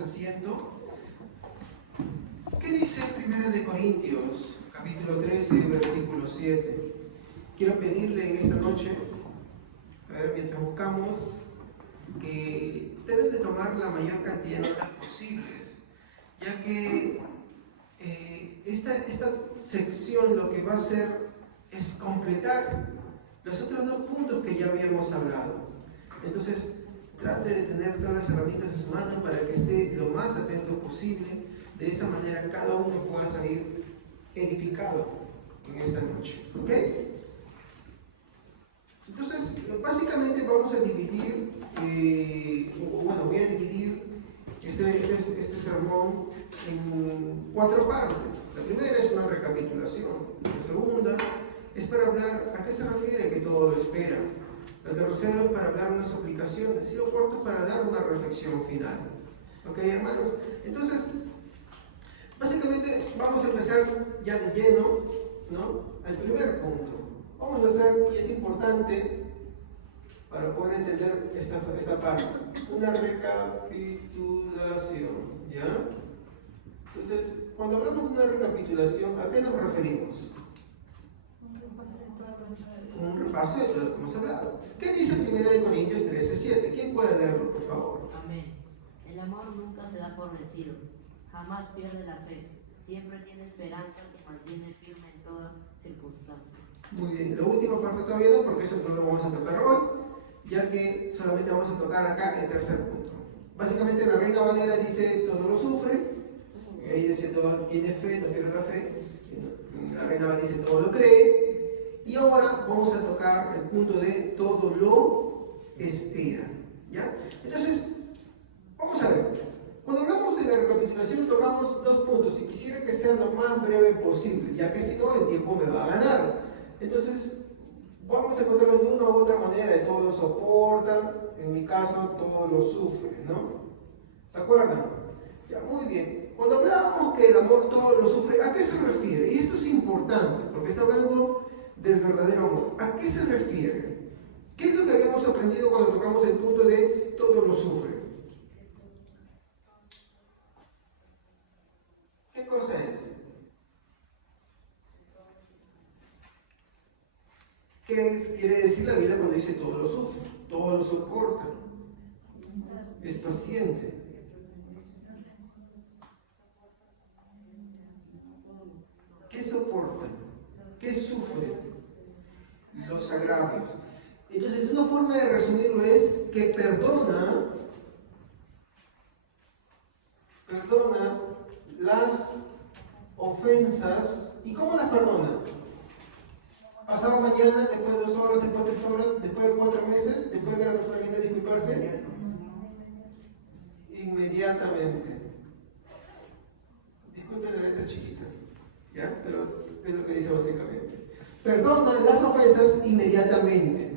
tomemos asiento. ¿Qué dice 1 de Corintios, capítulo 13, versículo 7? Quiero pedirle en esta noche, a ver, mientras buscamos, que deben de tomar la mayor cantidad de notas posibles, ya que esta sección lo que va a hacer es completar los otros dos puntos que ya habíamos hablado. Entonces, trate de tener todas las herramientas en su mano para que esté lo más atento posible. De esa manera cada uno pueda salir edificado en esta noche. ¿Ok? Entonces, básicamente vamos a dividir, voy a dividir este sermón en 4 partes. La primera es una recapitulación. La segunda es para hablar a qué se refiere que todo lo espera. El tercero es para hablar unas aplicaciones. Y lo cuarto es para dar una reflexión final. ¿Ok, hermanos? Entonces, básicamente vamos a empezar ya de lleno, ¿no? Al primer punto. Vamos a hacer, y es importante para poder entender esta parte, una recapitulación, ¿ya? Entonces, cuando hablamos de una recapitulación, ¿a qué nos referimos? Un repaso de todo lo que hemos hablado. ¿Qué dice 1 Corintios 13:7? ¿Quién puede leerlo, por favor? Amén. El amor nunca se da por vencido, jamás pierde la fe, siempre tiene esperanza, se mantiene firme en toda circunstancia. Muy bien, la última parte todavía no, porque eso no lo vamos a tocar hoy, ya que solamente vamos a tocar acá el tercer punto. Básicamente la Reina Valera dice todo lo sufre, ella dice todo tiene fe, no pierde la fe, la Reina Valera dice todo lo cree, y ahora vamos a tocar el punto de todo lo espera, ¿ya? Entonces, vamos a ver, cuando hablamos de la recapitulación tocamos 2 puntos y quisiera que sea lo más breve posible, ya que si no el tiempo me va a ganar. Entonces, vamos a encontrarlo de una u otra manera, de todo lo soporta, en mi caso todo lo sufre, ¿no? ¿Se acuerdan? Ya, muy bien. Cuando hablábamos que el amor todo lo sufre, ¿a qué se refiere? Y esto es importante, porque está hablando del verdadero amor. ¿A qué se refiere? ¿Qué es lo que habíamos aprendido cuando tocamos el punto de todo lo sufre? ¿Qué cosa es? ¿Qué quiere decir la Biblia cuando dice todo lo sufre? Todo lo soporta. Es paciente. ¿Qué soporta? ¿Qué sufre? Los agravios. Entonces, una forma de resumirlo es que perdona las ofensas. ¿Y cómo las perdona? Pasado mañana, después de 2 horas, después de 3 horas, después de 4 meses, después de que la persona viene a disculparse, inmediatamente. Disculpen la letra chiquita, ¿ya? Pero es lo que dice básicamente. Perdona las ofensas inmediatamente.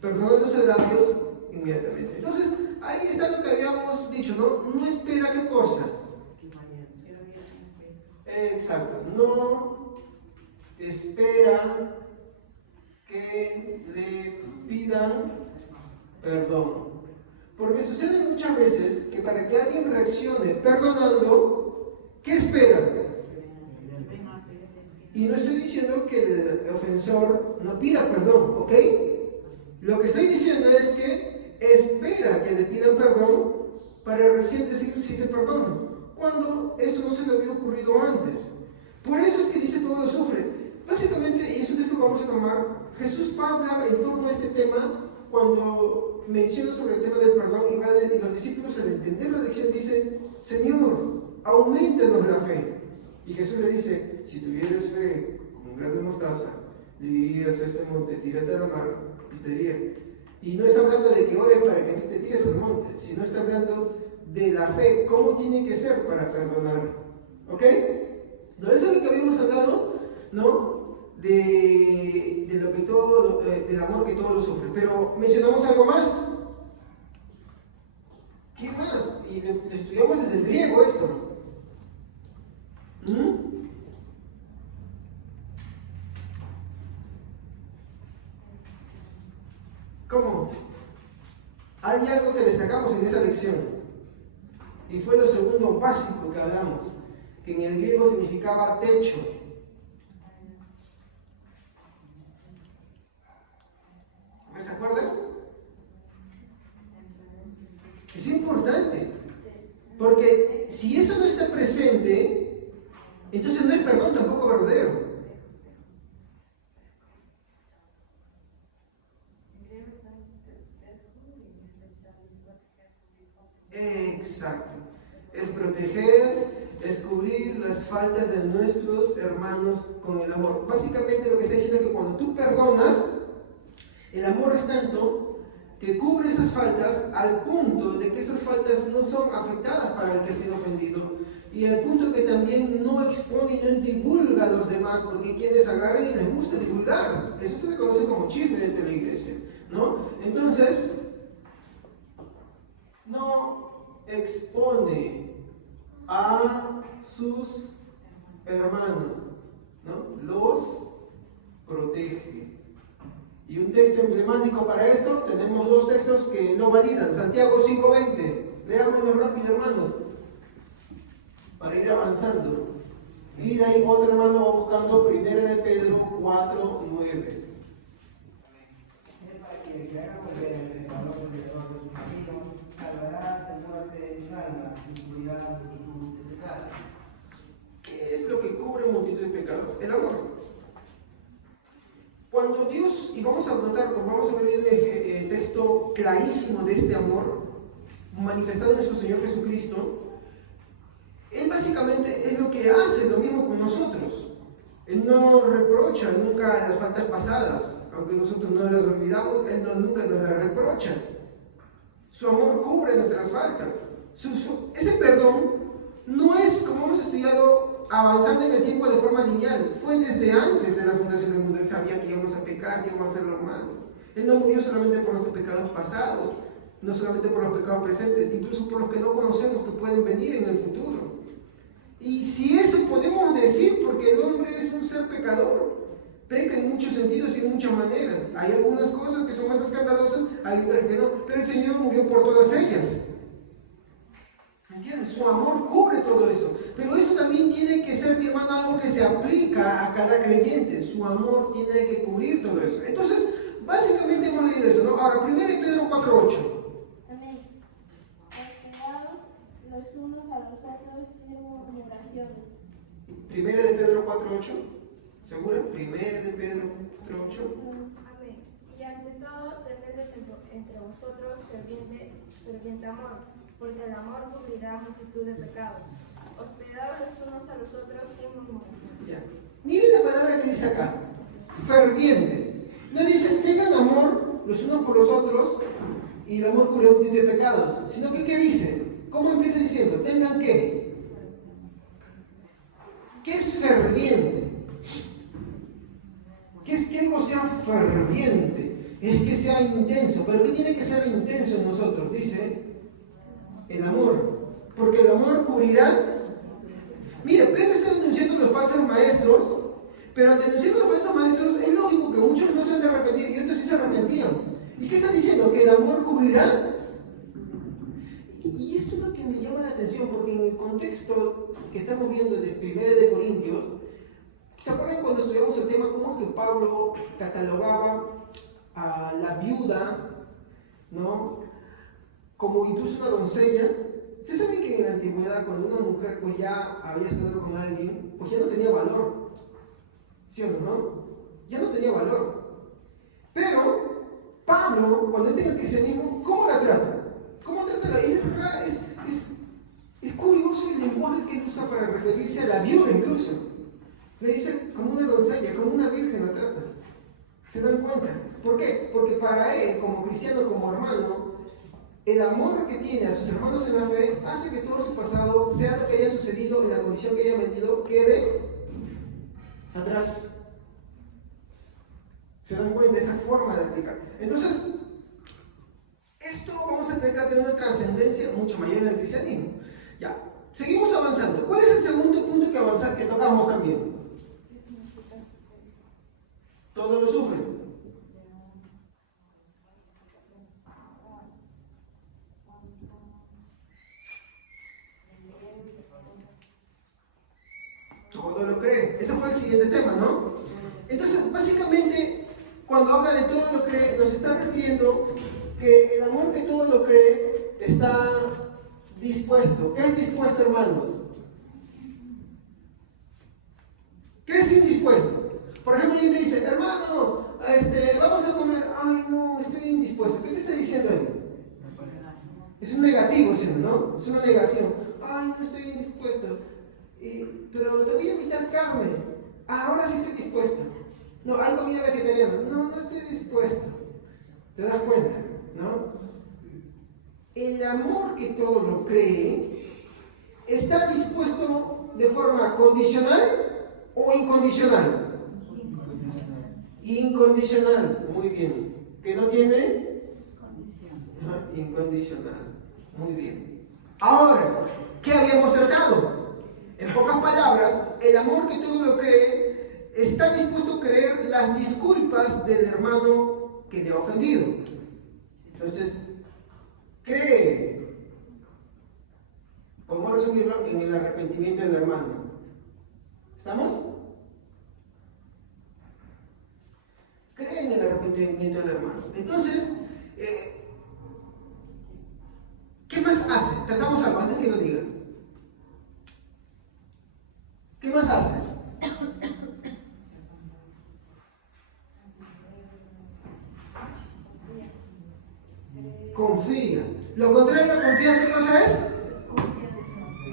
Perdona los agravios inmediatamente. Entonces, ahí está lo que habíamos dicho, ¿no? No espera qué cosa. Exacto, no espera que le pidan perdón. Porque sucede muchas veces que para que alguien reaccione perdonando, ¿qué espera? Y no estoy diciendo que el ofensor no pida perdón, ¿ok? Lo que estoy diciendo es que espera que le pidan perdón para recién decir sí te perdono, cuando eso no se le había ocurrido antes. Por eso es que dice todo lo sufre. Básicamente, y eso es lo que vamos a tomar, Jesús va a hablar en torno a este tema cuando menciona sobre el tema del perdón y los discípulos al entender la lección dicen, Señor, aumentanos la fe. Y Jesús le dice, si tuvieras fe como un grano de mostaza, le dirías a este monte, tírate a la mar, y estaría. Y no está hablando de que ores para que tú te tires al monte, sino está hablando de la fe, cómo tiene que ser para perdonar. ¿Ok? No, eso es lo que habíamos hablado, ¿no? De lo que todo, del amor que todo lo sufre. Pero mencionamos algo más. ¿Qué más? Y lo estudiamos desde el griego esto. ¿Cómo? Hay algo que destacamos en esa lección. Y fue lo segundo básico que hablamos, que en el griego significaba techo. ¿Se acuerdan? Es importante, porque si eso no está presente, entonces no es perdón tampoco verdadero. Exacto. Es proteger, es cubrir las faltas de nuestros hermanos con el amor. Básicamente lo que está diciendo es que cuando tú perdonas, el amor es tanto que cubre esas faltas al punto de que esas faltas no son afectadas para el que ha sido ofendido. Y al punto que también no expone y no divulga a los demás, porque quienes agarran y les gusta divulgar. Eso se le conoce como chisme dentro de la iglesia, ¿no? Entonces, no expone a sus hermanos, ¿no? Los protege. Y un texto emblemático para esto, tenemos dos textos que lo validan. Santiago 5:20. Leámoslo rápido, hermanos, para ir avanzando. Y de ahí otro hermano va buscando 1 de Pedro 4:9. Sepa que el que haga volver el pecador del error de su camino, salvará de muerte su alma y cubrirá multitud de pecados. ¿Qué es lo que cubre multitud de pecados? El amor. Cuando Dios, y vamos a notar, vamos a ver el texto clarísimo de este amor, manifestado en nuestro Señor Jesucristo, Él básicamente es lo que hace, lo mismo con nosotros. Él no reprocha nunca las faltas pasadas, aunque nosotros no las olvidamos, Él nunca nos las reprocha. Su amor cubre nuestras faltas. Ese perdón no es, como hemos estudiado, avanzando en el tiempo de forma lineal. Fue desde antes de la fundación del mundo. Él sabía que íbamos a pecar, que íbamos a hacer lo malo. Él no murió solamente por nuestros pecados pasados, no solamente por los pecados presentes, incluso por los que no conocemos que pueden venir en el futuro. Y si eso podemos decir, porque el hombre es un ser pecador, peca en muchos sentidos y en muchas maneras. Hay algunas cosas que son más escandalosas, hay otras que no, pero el Señor murió por todas ellas. ¿Entiendes? Su amor cubre todo eso. Pero eso también tiene que ser, mi hermano, algo que se aplica a cada creyente. Su amor tiene que cubrir todo eso. Entonces, básicamente hemos leído eso, ¿no? Ahora, 1 Pedro 4:8. Amén. Esperados los unos a los otros en oraciones. 1 Pedro 4:8. ¿Segura? 1 Pedro 4:8. Amén. Y ante todo, tened entre vosotros ferviente amor, porque el amor cubrirá multitud de pecados. Hospedaos los unos a los otros sin murmuración. Ya. Miren la palabra que dice acá. Ferviente. No dice tengan amor los unos por los otros y el amor cubre multitud de pecados. Sino que, ¿qué dice? ¿Cómo empieza diciendo? ¿Tengan qué? ¿Qué es ferviente? ¿Qué es que algo sea ferviente? Es que sea intenso. ¿Pero qué tiene que ser intenso en nosotros? Dice el amor. Porque el amor cubrirá. Mira, Pedro está denunciando a los falsos maestros, pero al denunciar a los falsos maestros es lógico que muchos no se han de arrepentir y otros sí se arrepentían. ¿Y qué está diciendo? ¿Que el amor cubrirá? Y esto es lo que me llama la atención, porque en el contexto que estamos viendo de 1 de Corintios, ¿se acuerdan cuando estudiamos el tema cómo que Pablo catalogaba a la viuda, ¿no?, como incluso una doncella? ¿Se sabe que en la antigüedad, cuando una mujer pues ya había estado con alguien, pues ya no tenía valor? ¿Sí o no? Ya no tenía valor. Pero Pablo, cuando entra en el cristianismo, ¿cómo la trata? ¿Cómo trata la vida? Es curioso el lenguaje que él usa para referirse a la viuda incluso. Le dice como una doncella, como una virgen la trata. ¿Se dan cuenta? ¿Por qué? Porque para él, como cristiano, como hermano, el amor que tiene a sus hermanos en la fe hace que todo su pasado, sea lo que haya sucedido, en la condición que haya venido, quede atrás. ¿Se dan cuenta? Esa forma de aplicar. Entonces, esto vamos a tener que tener una trascendencia mucho mayor en el cristianismo. Ya, seguimos avanzando. ¿Cuál es el segundo punto que avanzar, que tocamos también? Todos lo sufren. lo cree. Ese fue el siguiente tema, ¿no? Entonces, básicamente, cuando habla de todo lo cree, nos está refiriendo que el amor que todo lo cree está dispuesto. ¿Qué es dispuesto, hermanos? ¿Qué es indispuesto? Por ejemplo, alguien te dice, hermano, vamos a comer. Ay, no, estoy indispuesto. ¿Qué te está diciendo ahí? Es un negativo, ¿sí, no? Es una negación. Ay, no estoy indispuesto. Pero te voy a invitar carne. Ah, ahora sí estoy dispuesto. No, hay comida vegetariana. No, no estoy dispuesto. ¿Te das cuenta? ¿No? El amor que todo lo cree está dispuesto de forma condicional o incondicional. Incondicional, muy bien. ¿Que no tiene? Incondicional. Muy bien. Ahora, ¿qué habíamos tratado? En pocas palabras, el amor que todo lo cree está dispuesto a creer las disculpas del hermano que le ha ofendido. Entonces, cree, ¿cómo resumirlo? En el arrepentimiento del hermano. ¿Estamos? Cree en el arrepentimiento del hermano. Entonces, ¿qué más hace? Tratamos algo antes que lo diga. ¿Qué más hace? Confía. Lo contrario a confiar, ¿qué cosa es?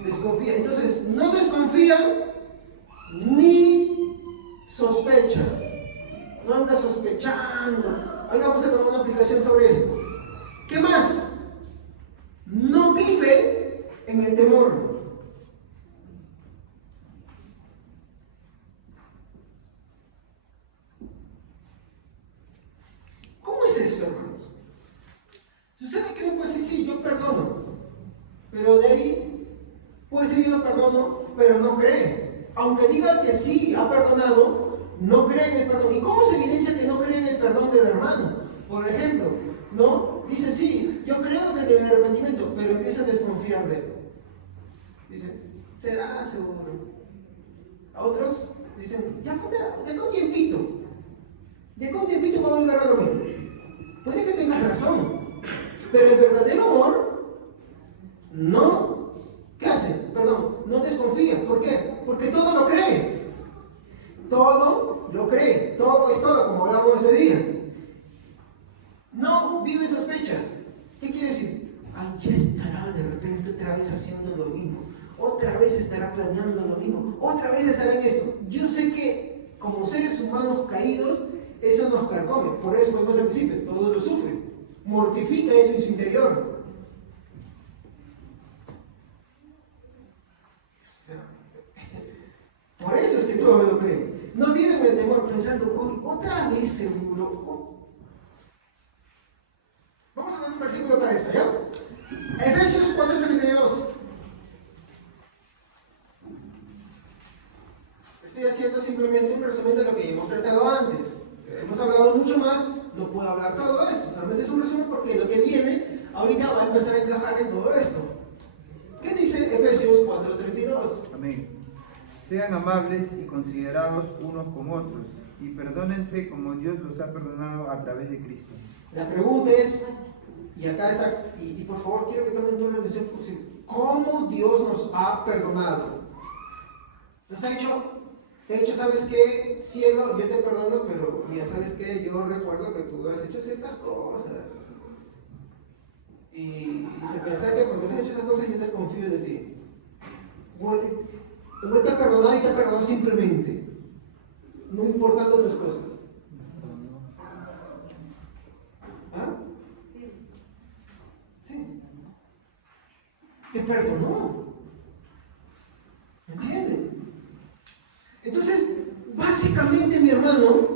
Desconfía. Entonces, no desconfía ni sospecha. No anda sospechando. Ahí vamos a tomar una aplicación sobre esto. ¿Qué más? No vive en el temor. ¿Cómo es eso, hermanos? Sucede que uno puede decir, sí, yo perdono. Pero de ahí puede decir, yo no perdono, pero no cree. Aunque diga que sí, ha perdonado, no cree en el perdón. ¿Y cómo se evidencia que no cree en el perdón del hermano? Por ejemplo, ¿no? Dice, sí, yo creo que tiene arrepentimiento, pero empieza a desconfiar de él. Dice, será seguro. A otros dicen, ya de acá un tiempito. De acá un tiempito vamos a volver a lo mismo. Puede que tengas razón, pero el verdadero amor no, ¿qué hace? Perdón, no desconfía. ¿Por qué? Porque todo lo cree. Todo lo cree. Todo es todo, como hablamos ese día. No vive sospechas. ¿Qué quiere decir? Ay, ya estará de repente otra vez haciendo lo mismo. Otra vez estará planeando lo mismo. Otra vez estará en esto. Yo sé que como seres humanos caídos, eso nos carcome. Por eso vemos al principio, todo lo sufre. Mortifica eso en su interior. Por eso es que todo lo cree. No vive en el temor pensando, uy, otra vez seguro. Vamos a ver un versículo para esto, ¿ya? Efesios 4:32. Estoy haciendo simplemente un resumen de lo que hemos tratado antes. Hemos hablado mucho más, no puedo hablar todo esto, solamente es un resumen porque lo que viene ahorita va a empezar a encajar en todo esto. ¿Qué dice Efesios 4:32? Amén. Sean amables y considerados unos con otros, y perdónense como Dios los ha perdonado a través de Cristo. La pregunta es, y acá está, y por favor quiero que tomen toda la atención posible, ¿cómo Dios nos ha perdonado? Nos ha dicho, de hecho, ¿sabes qué? Cielo, yo te perdono, pero mira, ¿sabes qué? Yo recuerdo que tú has hecho ciertas cosas. Y se piensa que porque tú has hecho esas cosas yo desconfío de ti. Él te ha perdonado y te perdonó simplemente, no importando tus cosas. ¿Ah? Sí. Te perdonó. ¿Me entienden? Entonces, básicamente, mi hermano,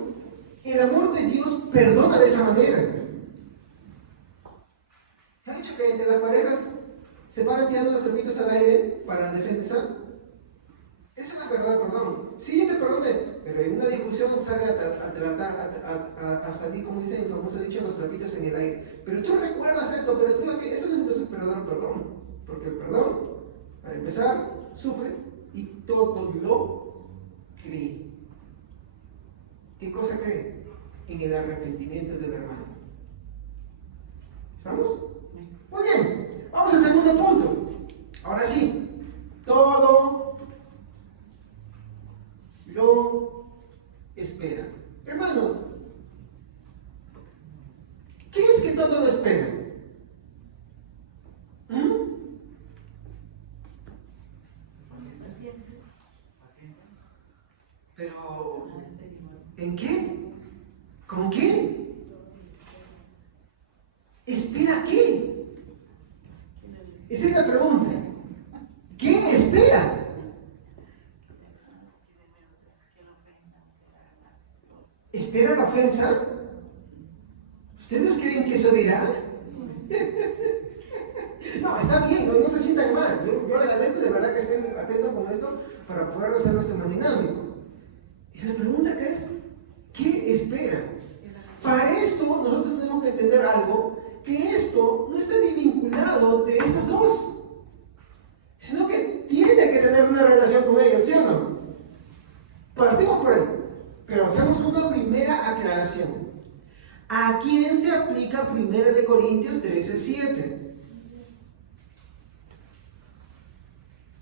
el amor de Dios perdona de esa manera. ¿Se ha dicho que entre las parejas se van tirando los trapitos al aire para defensa? Eso es la verdad, perdón. Sí, yo te perdoné, pero en una discusión sale a salir, como dice el famoso dicho, los trapitos en el aire. Pero tú recuerdas esto, pero tú que eso no es perdón. Porque el perdón, para empezar, sufre y todo lo cree. ¿Qué cosa cree? En el arrepentimiento del hermano. ¿Estamos? Muy bien, vamos al segundo punto. Ahora sí, todo lo espera. Hermanos, ¿qué es que todo lo espera? Pero, ¿en qué? ¿Con qué? ¿Espera qué? Esa es la pregunta. ¿Qué espera? ¿Espera la ofensa? ¿Ustedes creen que eso dirá? No, está bien, no se sientan mal. Yo agradezco de verdad que estén atentos con esto para poder hacerlo esto más dinámico. Y la pregunta que es, ¿qué espera? Para esto nosotros tenemos que entender algo, que esto no está desvinculado de estos dos, sino que tiene que tener una relación con ellos, ¿sí o no? Partimos por él, pero hacemos una primera aclaración. ¿A quién se aplica 1 Corintios 13:7?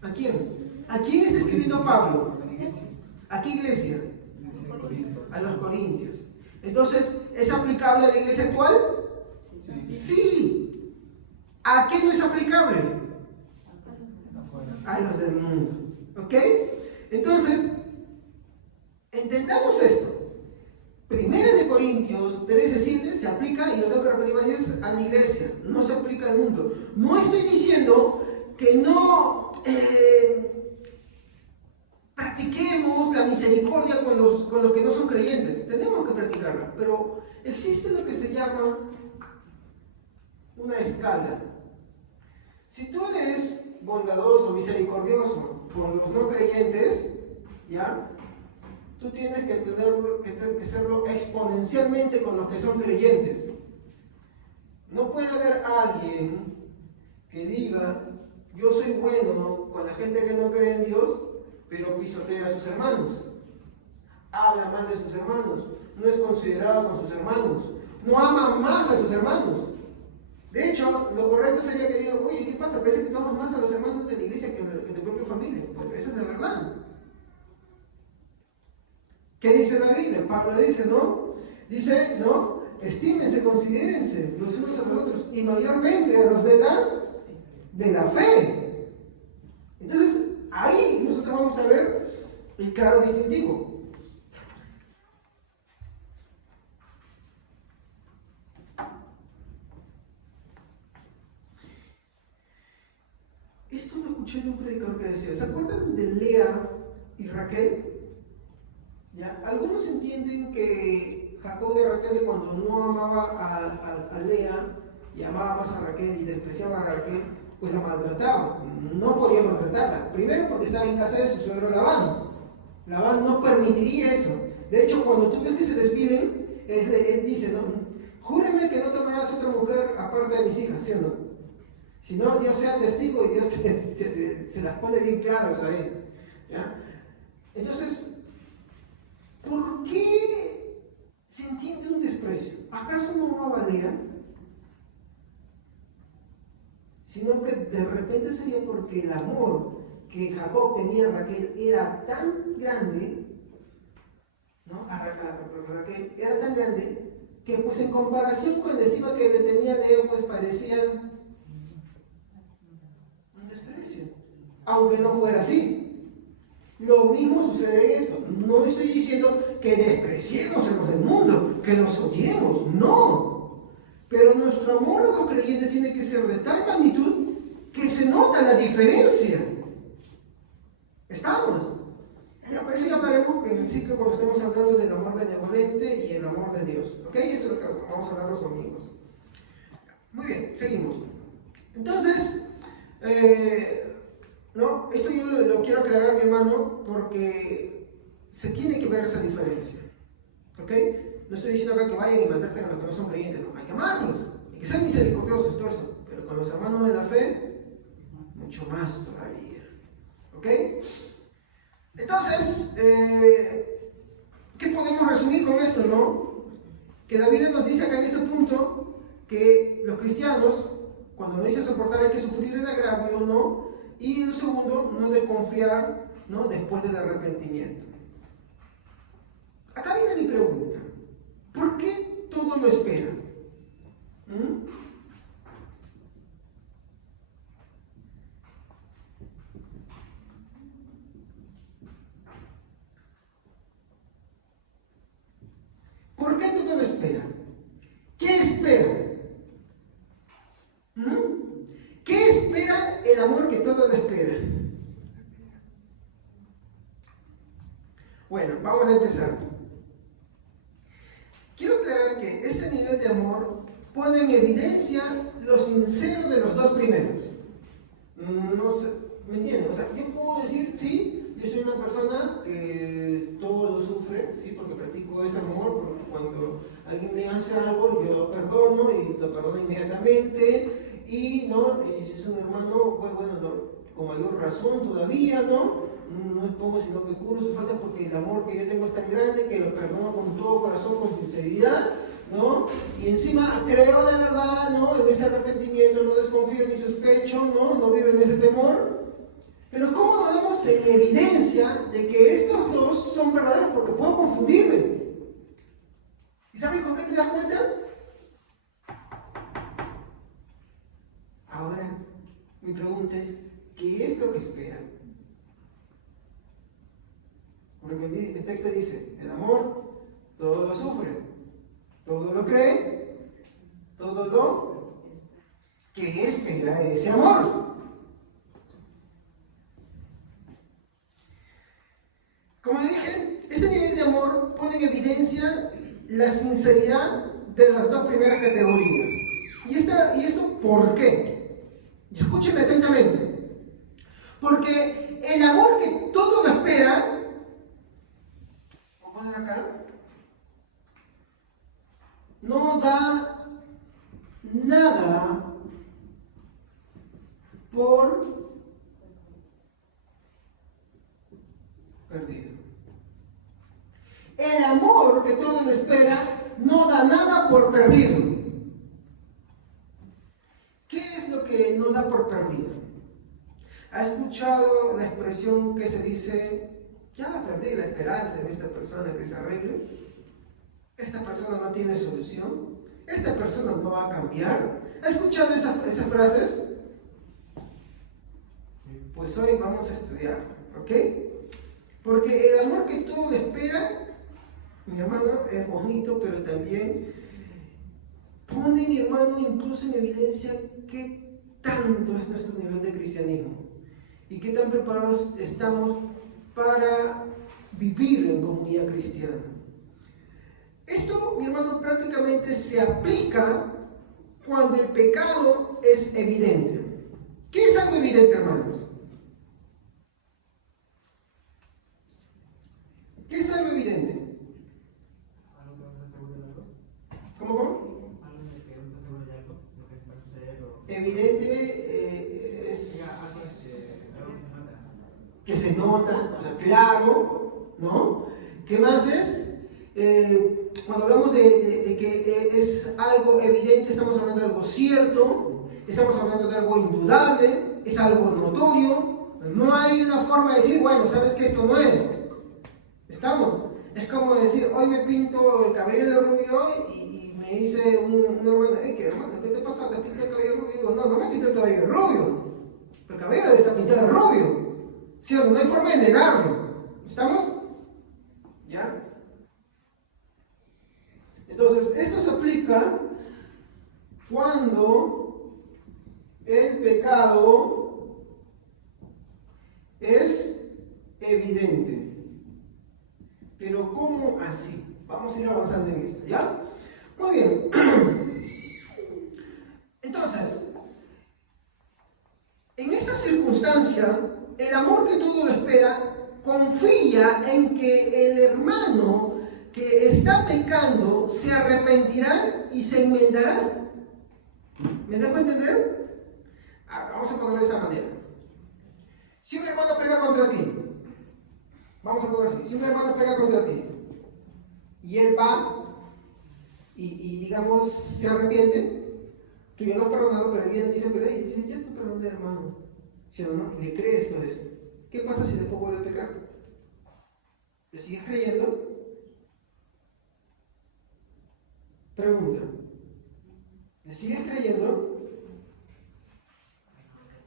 ¿A quién? ¿A quién está escribiendo Pablo? ¿A qué iglesia? A los corintios. Entonces, ¿es aplicable a la iglesia actual? Sí. ¿A qué no es aplicable? A los del mundo. ¿Ok? Entonces, entendamos esto. 1 Corintios 13:7 se aplica, y lo tengo que repetir varias veces, a la iglesia, no se aplica al mundo. No estoy diciendo que no practiquemos la misericordia con los que no son creyentes, tenemos que practicarla, pero existe lo que se llama una escala. Si tú eres bondadoso, misericordioso con los no creyentes, ¿ya? Tú tienes que serlo exponencialmente con los que son creyentes. No puede haber alguien que diga, yo soy bueno con la gente que no cree en Dios, pero pisotea a sus hermanos, habla mal de sus hermanos, no es considerado con sus hermanos, no ama más a sus hermanos. De hecho, lo correcto sería que diga, oye, ¿qué pasa? Parece que tú amas más a los hermanos de la iglesia que de tu propia familia. Pues eso es la verdad. ¿Qué dice la Biblia? Pablo dice, ¿no? Dice, ¿no? Estímense, considérense los unos a los otros, y mayormente a los de la fe. Entonces, ahí nosotros vamos a ver el claro distintivo. Esto lo escuché de un predicador que decía, ¿se acuerdan de Lea y Raquel? ¿Ya? Algunos entienden que Jacob de Raquel, cuando no amaba a Lea y amaba más a Raquel y despreciaba a Raquel, pues la maltrataba. No podía maltratarla. Primero porque estaba en casa de su suegro Labán. Labán no permitiría eso. De hecho, cuando tú ves que se despiden, él dice, no, júrame que no tomarás otra mujer aparte de mis hijas, ¿sí o no? Si no, Dios sea testigo y Dios se las pone bien claras a él. ¿Ya? Entonces, ¿por qué se entiende un desprecio? ¿Acaso no amaba a Lea? Sino que de repente sería porque el amor que Jacob tenía a Raquel era tan grande, ¿no? A Raquel era tan grande, que pues en comparación con la estima que le tenía de él, pues parecía un desprecio, aunque no fuera así. Lo mismo sucede en esto. No estoy diciendo que despreciemos a los del mundo, que los odiemos, no. Pero nuestro amor a los creyentes tiene que ser de tal magnitud que se nota la diferencia. ¿Estamos? Por eso ya hablaremos en el ciclo cuando estemos hablando del amor benevolente y el amor de Dios. ¿Ok? Eso es lo que vamos a hablar los domingos. Muy bien, seguimos. Entonces, no, esto yo lo quiero aclarar, mi hermano, porque se tiene que ver esa diferencia. ¿Ok? No estoy diciendo acá que vayan y maltraten a los que no son creyentes, no, hay que amarlos, hay que ser misericordiosos y todo eso, pero con los hermanos de la fe, mucho más todavía. ¿Ok? Entonces, ¿qué podemos resumir con esto, no? Que David nos dice acá en este punto que los cristianos, cuando no dice soportar, hay que sufrir el agravio, ¿no? Y el segundo, no desconfiar, ¿no? Después del arrepentimiento. Acá viene mi pregunta. ¿Por qué todo lo espera? ¿Por qué todo lo espera? ¿Qué espera? ¿Qué espera el amor que todo lo espera? Bueno, vamos a empezar. Quiero aclarar que este nivel de amor pone en evidencia lo sincero de los dos primeros. No sé, ¿me entienden? O sea, yo puedo decir, sí, yo soy una persona que todo lo sufre, sí, porque practico ese amor, porque cuando alguien me hace algo, yo lo perdono y lo perdono inmediatamente, y si es un hermano, pues bueno, con mayor razón todavía, ¿no? No expongo, sino que curo su falta porque el amor que yo tengo es tan grande que lo perdono con todo corazón, con sinceridad, ¿no? Y encima creo de verdad, ¿no? En ese arrepentimiento, no desconfío ni sospecho, ¿no? Vivo en ese temor. Pero ¿cómo nos damos en evidencia de que estos dos son verdaderos? Porque puedo confundirme. ¿Y saben con qué te das cuenta? Ahora, mi pregunta es, ¿qué es lo que esperan? Porque el texto dice, el amor todo lo sufre, todo lo cree, todo lo... ¿Qué espera ese amor? Como dije, este nivel de amor pone en evidencia la sinceridad de las dos primeras categorías. ¿Y esto por qué? Y escúchenme atentamente. Porque el amor que todo lo espera, ¿voy a poner acá? No da nada por perdido. El amor que todo lo espera no da nada por perdido. ¿Qué es lo que no da por perdido? ¿Ha escuchado la expresión que se dice, ya perdí la esperanza en esta persona que se arregle? Esta persona no tiene solución. Esta persona no va a cambiar. ¿Ha escuchado esas frases? Pues hoy vamos a estudiar, ¿ok? Porque el amor que todo le espera, mi hermano, es bonito, pero también pone, mi hermano, incluso en evidencia qué tanto es nuestro nivel de cristianismo y qué tan preparados estamos para vivir en comunidad cristiana. Esto, mi hermano, prácticamente se aplica cuando el pecado es evidente. ¿Qué es algo evidente, hermanos? ¿Qué es algo evidente? ¿Cómo? Evidente es que se nota, o sea, claro, ¿no? ¿Qué más es? Cuando hablamos de que es algo evidente, estamos hablando de algo cierto, estamos hablando de algo indudable, es algo notorio. No hay una forma de decir, bueno, sabes que esto no es. ¿Estamos? Es como decir, hoy me pinto el cabello de rubio y me dice un hermano, ¿qué te pasa? ¿Te pinto el cabello rubio? Y digo, no me pinto el cabello rubio. El cabello está pintado de rubio. ¿Sí o no? No hay forma de negarlo. ¿Estamos? ¿Ya? Entonces, esto se aplica cuando el pecado es evidente. Pero ¿cómo así? Vamos a ir avanzando en esto, ¿ya? Muy bien. Entonces, en esta circunstancia, el amor que todo lo espera confía en que el hermano que está pecando se arrepentirá y se enmendará. ¿Me dejo entender? Vamos a ponerlo de esta manera. Si un hermano pega contra ti, vamos a poner así, si un hermano pega contra ti y él va y digamos se arrepiente, tú ya lo has perdonado, pero él viene y dice, pero ya te perdoné, hermano. ¿Sí o no? ¿Le crees todo eso? ¿Qué pasa si después vuelve a pecar? ¿Le sigues creyendo? Pregunta. ¿Le sigues creyendo?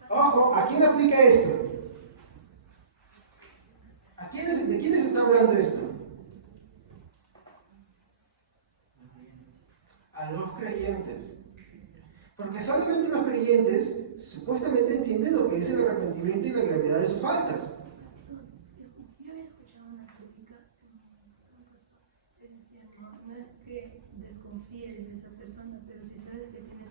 Ojo, ¿a quién aplica esto? ¿De quiénes está hablando esto? A los creyentes. Porque solamente los creyentes supuestamente entienden lo que es el arrepentimiento y la gravedad de sus faltas. Yo había escuchado una crítica que decía, no es que desconfíes de esa persona, pero si sabes que tienes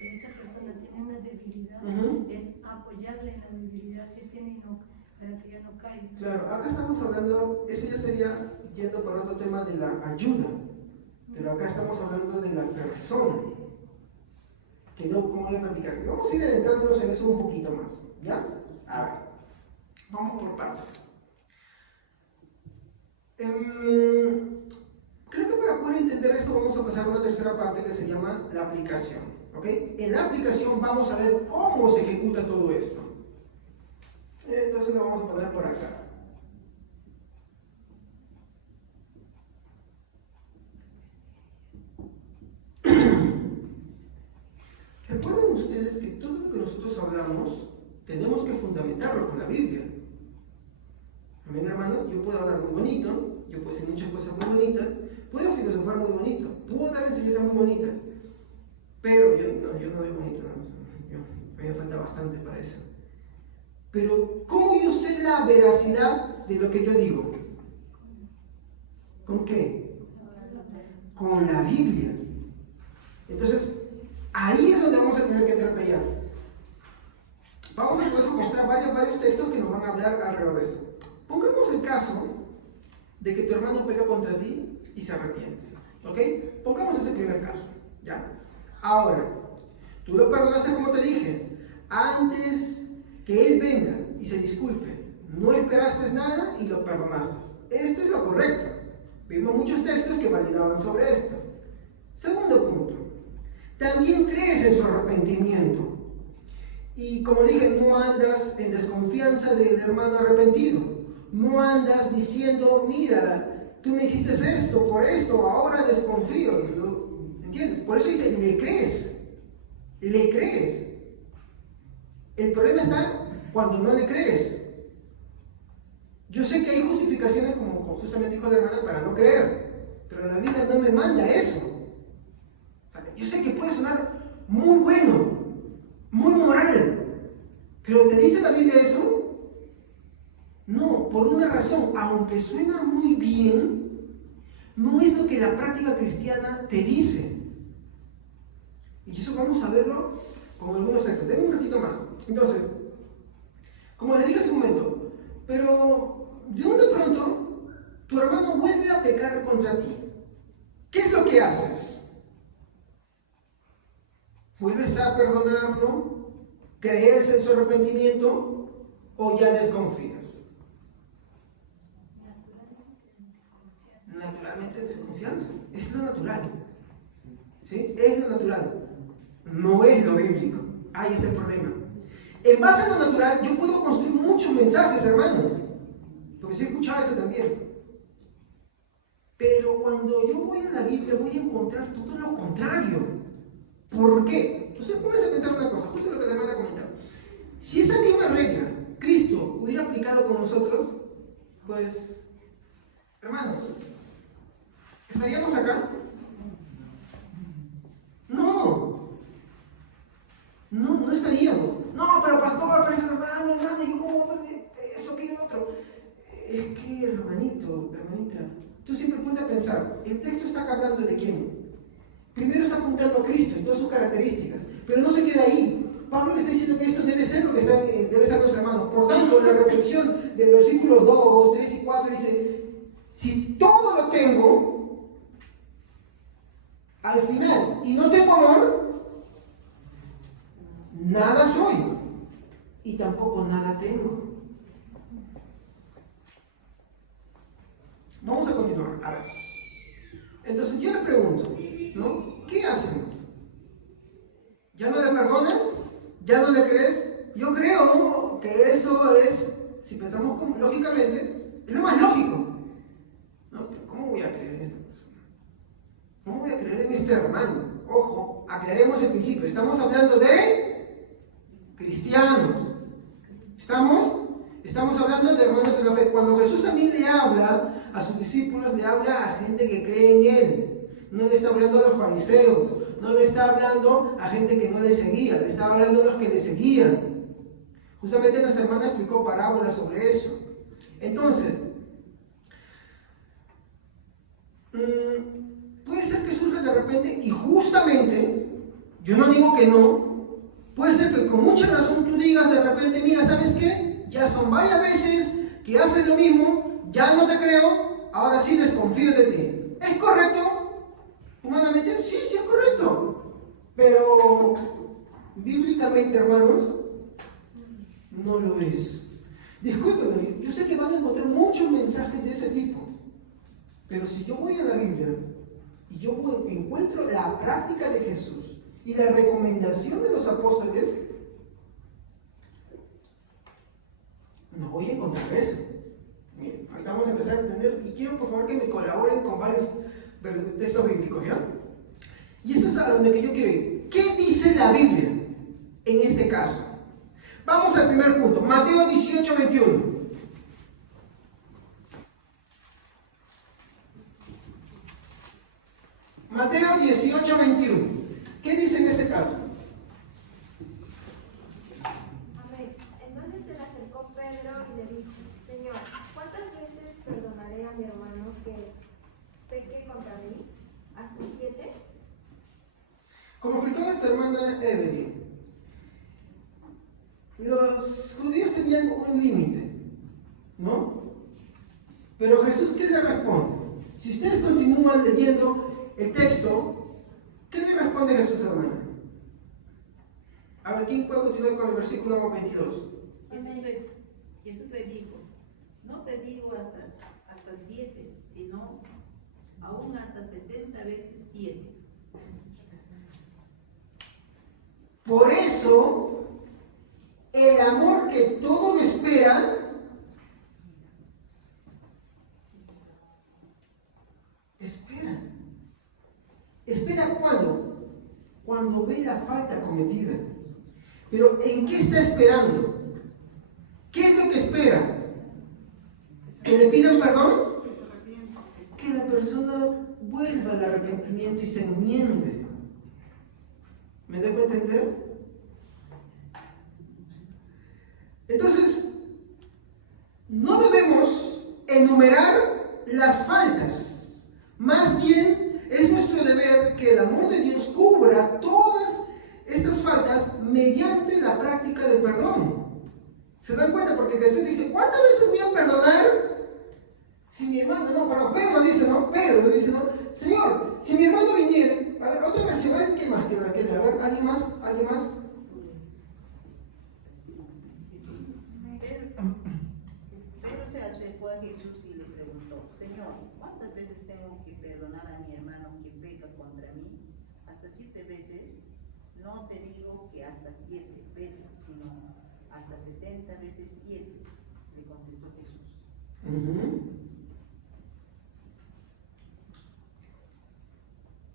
que esa persona tiene una debilidad, es apoyarle en la debilidad que tiene y no, para que ya no caiga. Claro, acá estamos hablando, ese ya sería yendo por otro tema de la ayuda, pero acá estamos hablando de la persona, que no, como voy a platicar. Vamos a ir adentrándonos en eso un poquito más, ¿ya? A ver, vamos por partes. Creo que para poder entender esto vamos a pasar a una tercera parte que se llama la aplicación, ¿ok? En la aplicación vamos a ver cómo se ejecuta todo esto. Entonces lo vamos a poner por acá. Recuerden ustedes que todo lo que nosotros hablamos tenemos que fundamentarlo con la Biblia. Amén, hermanos, yo puedo hablar muy bonito, yo puedo decir muchas cosas muy bonitas, puedo filosofar muy bonito, puedo dar enseñanzas muy bonitas, pero yo no doy bonito, me falta bastante para eso. Pero, ¿cómo yo sé la veracidad de lo que yo digo? ¿Con qué? Con la Biblia. Entonces, ahí es donde vamos a tener que tratar. Vamos a después mostrar varios textos que nos van a hablar alrededor de esto. Pongamos el caso de que tu hermano pega contra ti y se arrepiente. ¿Ok? Pongamos ese primer caso. ¿Ya? Ahora, tú lo perdonaste como te dije. Antes que él venga y se disculpe, no esperaste nada y lo perdonaste. Esto es lo correcto. Vimos muchos textos que validaban sobre esto. Segundo punto. También crees en su arrepentimiento. Y como dije, no andas en desconfianza del hermano arrepentido. No andas diciendo, mira, tú me hiciste esto, por esto, ahora desconfío. ¿Entiendes? Por eso dice, le crees. Le crees. El problema está cuando no le crees. Yo sé que hay justificaciones, como justamente dijo la hermana, para no creer. Pero la Biblia no me manda eso. Yo sé que puede sonar muy bueno, muy moral, pero ¿te dice la Biblia eso? No, por una razón, aunque suena muy bien, no es lo que la práctica cristiana te dice. Y eso vamos a verlo con algunos textos. Denme un ratito más. Entonces, como le dije hace un momento, pero de un de pronto tu hermano vuelve a pecar contra ti. ¿Qué es lo que haces? ¿Vuelves a perdonarlo? ¿Crees en su arrepentimiento? ¿O ya desconfías? Naturalmente desconfianza. Es lo natural. ¿Sí? Es lo natural. No es lo bíblico. Ahí es el problema. En base a lo natural, yo puedo construir muchos mensajes, hermanos. Porque sí he escuchado eso también. Pero cuando yo voy a la Biblia, voy a encontrar todo lo contrario. ¿Por qué? Usted comienza a pensar una cosa, justo lo que la hermana comentaba. Si esa misma regla Cristo hubiera aplicado con nosotros, pues, hermanos, ¿estaríamos acá? No estaríamos. No, pero pastor, pero eso, hermano, yo cómo esto, aquello, otro. Es que, hermanita, tú siempre ponte a pensar, el texto está hablando de quién. Primero está apuntando a Cristo y todas sus características, pero no se queda ahí. Pablo le está diciendo que esto debe ser lo que debe estar en nuestros hermanos. Por tanto, la reflexión del versículo 2, 3 y 4 dice, si todo lo tengo, al final, y no tengo amor, nada soy, y tampoco nada tengo. Vamos a continuar. A ver. Entonces yo le pregunto, ¿no? ¿Qué hacemos? ¿Ya no le perdonas? ¿Ya no le crees? Yo creo que eso es, si pensamos lógicamente, es lo más lógico. ¿No? ¿Cómo voy a creer en esta persona? ¿Cómo voy a creer en este hermano? Ojo, aclaremos el principio. Estamos hablando de cristianos. Estamos hablando de hermanos de la fe. Cuando Jesús también le habla a sus discípulos, le habla a gente que cree en Él. No le está hablando a los fariseos, no le está hablando a gente que no le seguía, le está hablando a los que le seguían. Justamente nuestra hermana explicó parábolas sobre eso. Entonces, puede ser que surja de repente, y justamente, yo no digo que no, puede ser que con mucha razón tú digas de repente, mira, ¿sabes qué? Ya son varias veces que haces lo mismo, ya no te creo, ahora sí desconfío de ti. ¿Es correcto? Humanamente, sí es correcto. Pero, bíblicamente, hermanos, no lo es. Discúlpenme, yo sé que van a encontrar muchos mensajes de ese tipo. Pero si yo voy a la Biblia y yo encuentro la práctica de Jesús y la recomendación de los apóstoles, no voy a encontrar eso. Miren, ahorita vamos a empezar a entender y quiero por favor que me colaboren con varios textos bíblicos, ¿ya? Y eso es a donde que yo quiero ir. ¿Qué dice la Biblia en este caso? Vamos al primer punto, Mateo 18, 21. Mateo 18, 21. ¿Qué dice en este caso? Amén. Entonces se le acercó Pedro y le dijo, Señor, ¿cuántas veces perdonaré a mi hermano que peque contra mí? ¿Hasta 7? Como explicó nuestra hermana Evelyn, los judíos tenían un límite, ¿no? Pero Jesús, ¿qué le responde? Si ustedes continúan leyendo el texto, ¿qué le responde Jesús, hermana? A ver, ¿quién puede continuar con el versículo 22? Jesús le dijo, no te digo hasta 7, sino aún hasta 70 veces 7. Por eso, el amor que todo lo espera, ¿espera cuándo? Cuando ve la falta cometida. Pero ¿en qué está esperando? ¿Qué es lo que espera? ¿Que le pidan perdón? Que la persona vuelva al arrepentimiento y se enmiende. ¿Me dejo entender? Entonces, no debemos enumerar las faltas. Más bien, es nuestro deber que el amor de Dios cubra todas estas faltas mediante la práctica del perdón. ¿Se dan cuenta? Porque Jesús dice, ¿cuántas veces voy a perdonar? Si mi hermano, Pedro dice, Señor, si mi hermano viniera, a ver, otra versión, a ver, ¿qué más queda? A ver, ¿alguien más? Pedro se acercó a Jesús y le preguntó, Señor, ¿cuántas veces tengo que perdonar a mi hermano que peca contra mí? ¿Hasta 7 veces? No te digo que hasta 7 veces, sino hasta 70 veces 7, le contestó Jesús.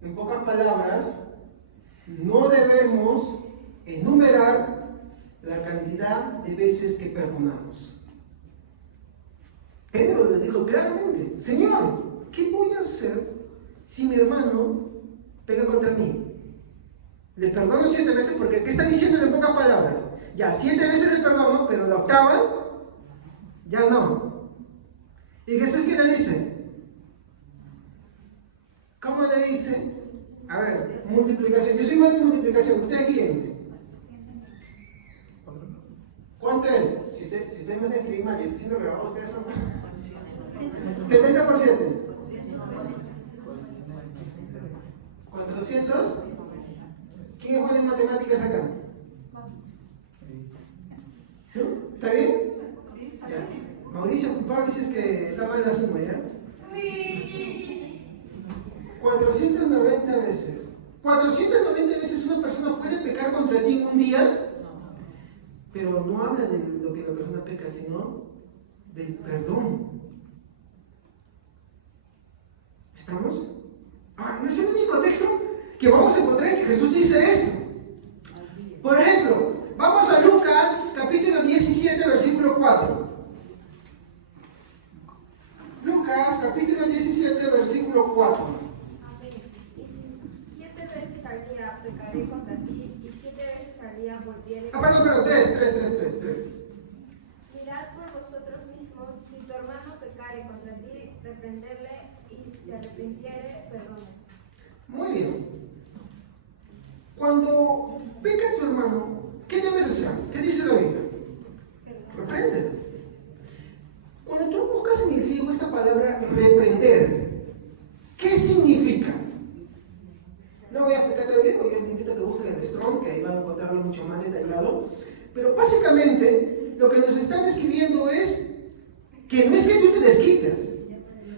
En pocas palabras, no debemos enumerar la cantidad de veces que perdonamos. Pedro le dijo claramente, Señor, ¿qué voy a hacer si mi hermano pega contra mí? Le perdono 7 veces porque, ¿qué está diciendo en pocas palabras? Ya 7 veces le perdono, pero la octava, ya no. ¿Y Jesús qué le dice? ¿Cómo le dice? A ver, multiplicación. Yo soy malo en multiplicación. ¿Ustedes quieren? ¿Cuánto es? Si usted me hace escribir mal y está siendo grabado, ustedes son 70 por 7. 400. ¿Quién es bueno en matemáticas acá? ¿Está bien? Ya. Mauricio, culpable si es que está mal la suma, ¿ya? 490 veces. 490 veces una persona puede pecar contra ti en un día, pero no habla de lo que la persona peca, sino del perdón. ¿Estamos? Ahora, no es el único texto que vamos a encontrar en que Jesús dice esto. Por ejemplo, vamos a Lucas capítulo 17, versículo 4. Lucas capítulo 17, versículo 4. Amén. Y 7 veces al día pecaré contra ti, y 7 veces al día volveré. Perdón, 3. Mirad por vosotros mismos, si tu hermano pecare contra ti, reprenderle, y si se arrepintiere, perdone. Muy bien. Cuando peca tu hermano, ¿qué debes hacer? ¿Qué dice la Biblia? Repréndelo. Cuando tú buscas en el griego esta palabra reprender, ¿qué significa? No voy a explicar todo el griego, yo te invito a que busquen el Strong, que ahí van a encontrarlo mucho más detallado. Pero básicamente lo que nos están describiendo es que no es que tú te desquitas,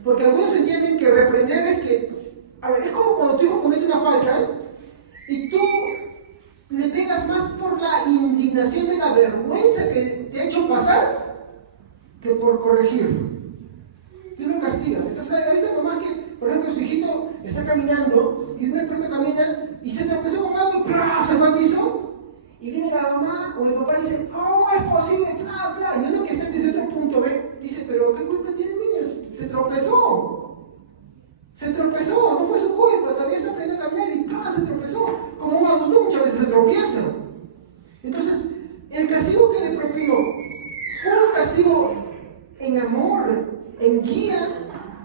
porque algunos entienden que reprender es que, a ver, es como cuando tu hijo comete una falta y tú le pegas más por la indignación de la vergüenza que te ha hecho pasar que por corregir. Tú lo castigas. Entonces hay esta mamá que, por ejemplo, su hijito está caminando y de pronto camina y se tropezó con algo y ¡plá! Se fue al piso. Y viene la mamá o el papá y dice, ¡oh, es posible! ¡Plá, plá! Y uno que está desde otro punto ve, dice, pero ¿qué culpa tiene el niño? Se tropezó. Se tropezó, no fue su culpa, todavía está aprendiendo a caminar y ¡plá! Se tropezó. Como un adulto muchas veces se tropieza. Entonces, el castigo que le propinó fue un castigo en amor, en guía,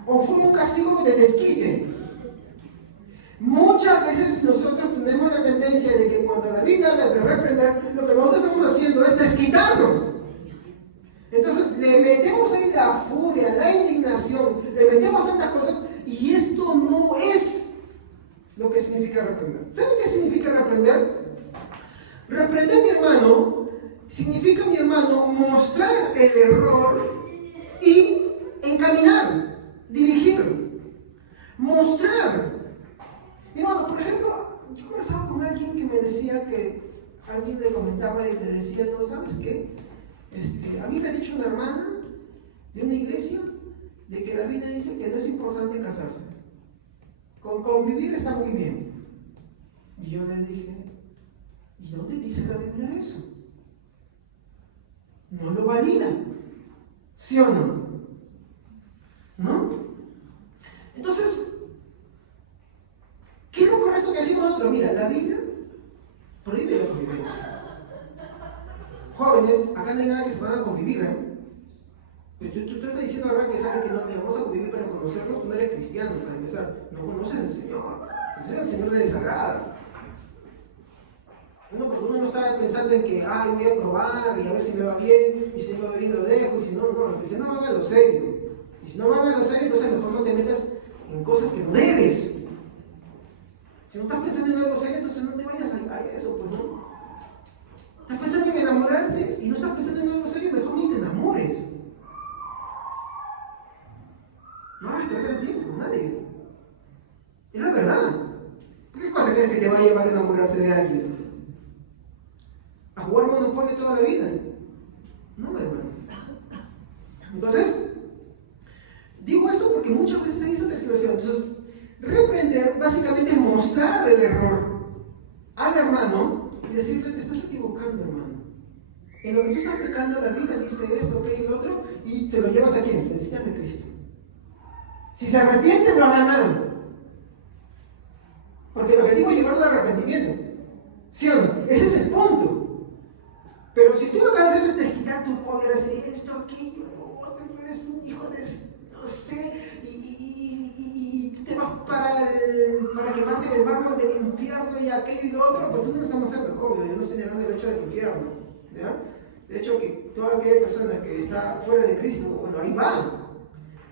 o fue un castigo de desquite. Muchas veces nosotros tenemos la tendencia de que cuando la Biblia habla de reprender, lo que nosotros estamos haciendo es desquitarnos. Entonces le metemos ahí la furia, la indignación, le metemos tantas cosas y esto no es lo que significa reprender. ¿Saben qué significa reprender? Reprender, mi hermano, significa, mi hermano, mostrar el error y encaminar, dirigir, mostrar. Mi hermano, por ejemplo, yo conversaba con alguien que me decía que alguien le comentaba y le decía, no, ¿sabes qué? A mí me ha dicho una hermana de una iglesia de que la Biblia dice que no es importante casarse. Con convivir está muy bien. Y yo le dije, ¿y dónde dice la Biblia eso? No lo valida. ¿Sí o no? ¿No? Entonces, ¿qué es lo correcto que hacemos nosotros? Mira, la Biblia prohíbe la convivencia. Jóvenes, acá no hay nada que se van a convivir, ¿eh? Pues tú estás diciendo ahora que sabes que no, mira, vamos a convivir para conocernos, tú no eres cristiano, para empezar. No conoces al Señor. Conoces al Señor de desagrado. Porque uno no está pensando en que, voy a probar y a ver si me va bien, y si no me va bien lo dejo, y si no, no. El cristiano va a lo serio. Y si no va a lo serio, entonces mejor no te metas en cosas que no debes. Si no estás pensando en algo serio, entonces no te vayas a eso, pues no. Estás pensando en enamorarte y no estás pensando en algo serio, mejor ni te enamores. No hagas perder el tiempo, nadie. Es la verdad. ¿Qué cosa crees que te va a llevar a enamorarte de alguien? ¿A jugar Monopoly toda la vida? No, hermano. Entonces, digo esto porque muchas veces hay esa tergiversación. Entonces, reprender básicamente es mostrar el error al hermano y decirle, te estás equivocando, hermano. En lo que tú estás pecando, la Biblia dice esto, que y lo otro, y se lo llevas a quién? Le enseñas de Cristo. Si se arrepiente, lo ha ganado. Porque el objetivo es llevarlo al arrepentimiento. ¿Sí o no? Ese es el punto. Pero si tú lo que vas a hacer es desquitar tu poder, decir esto, aquello, otro, tú eres un hijo de, no sé, y te vas para quemarte en el mármol del infierno y aquello y lo otro, pues tú no lo estás mostrando. Obvio, yo no estoy negando el hecho del infierno. ¿Ya? De hecho, que toda aquella persona que está fuera de Cristo, bueno, ahí va.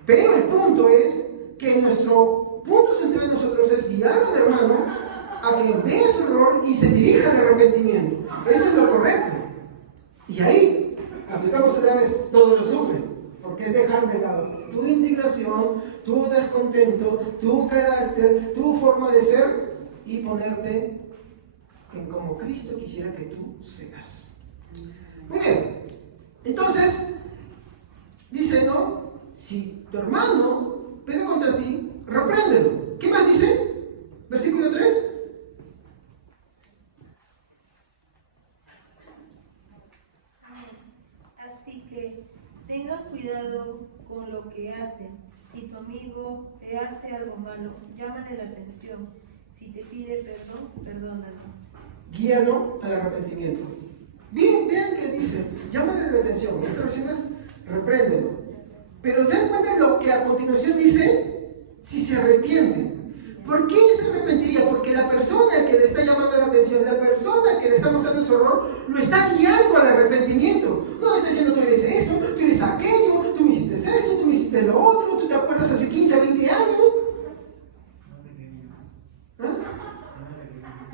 Pero el punto es que nuestro punto central de nosotros es guiar al hermano a que vea su error y se dirija al arrepentimiento. Eso es lo correcto. Y ahí aplicamos otra vez, todo lo sufre. Porque es dejar de lado tu indignación, tu descontento, tu carácter, tu forma de ser y ponerte en como Cristo quisiera que tú seas. Muy bien. Entonces, dice, ¿no? Si tu hermano pega contra ti, repréndelo. ¿Qué más dice? Versículo 3. Así que tengan cuidado con lo que hacen. Si tu amigo te hace algo malo, llámale la atención. Si te pide perdón, perdónalo. Guíalo al arrepentimiento. Bien, vean que dice, llámale la atención. En otras versiones, repréndelo. Pero ¿se dan cuenta de lo que a continuación dice? Si se arrepiente. ¿Por qué se arrepentiría? Porque la persona que le está llamando la atención, la persona que le está mostrando su error, lo está guiando al arrepentimiento. No le está diciendo, tú eres esto, tú eres aquello, tú me hiciste esto, tú me hiciste lo otro, tú te acuerdas hace 15, 20 años. ¿Ah?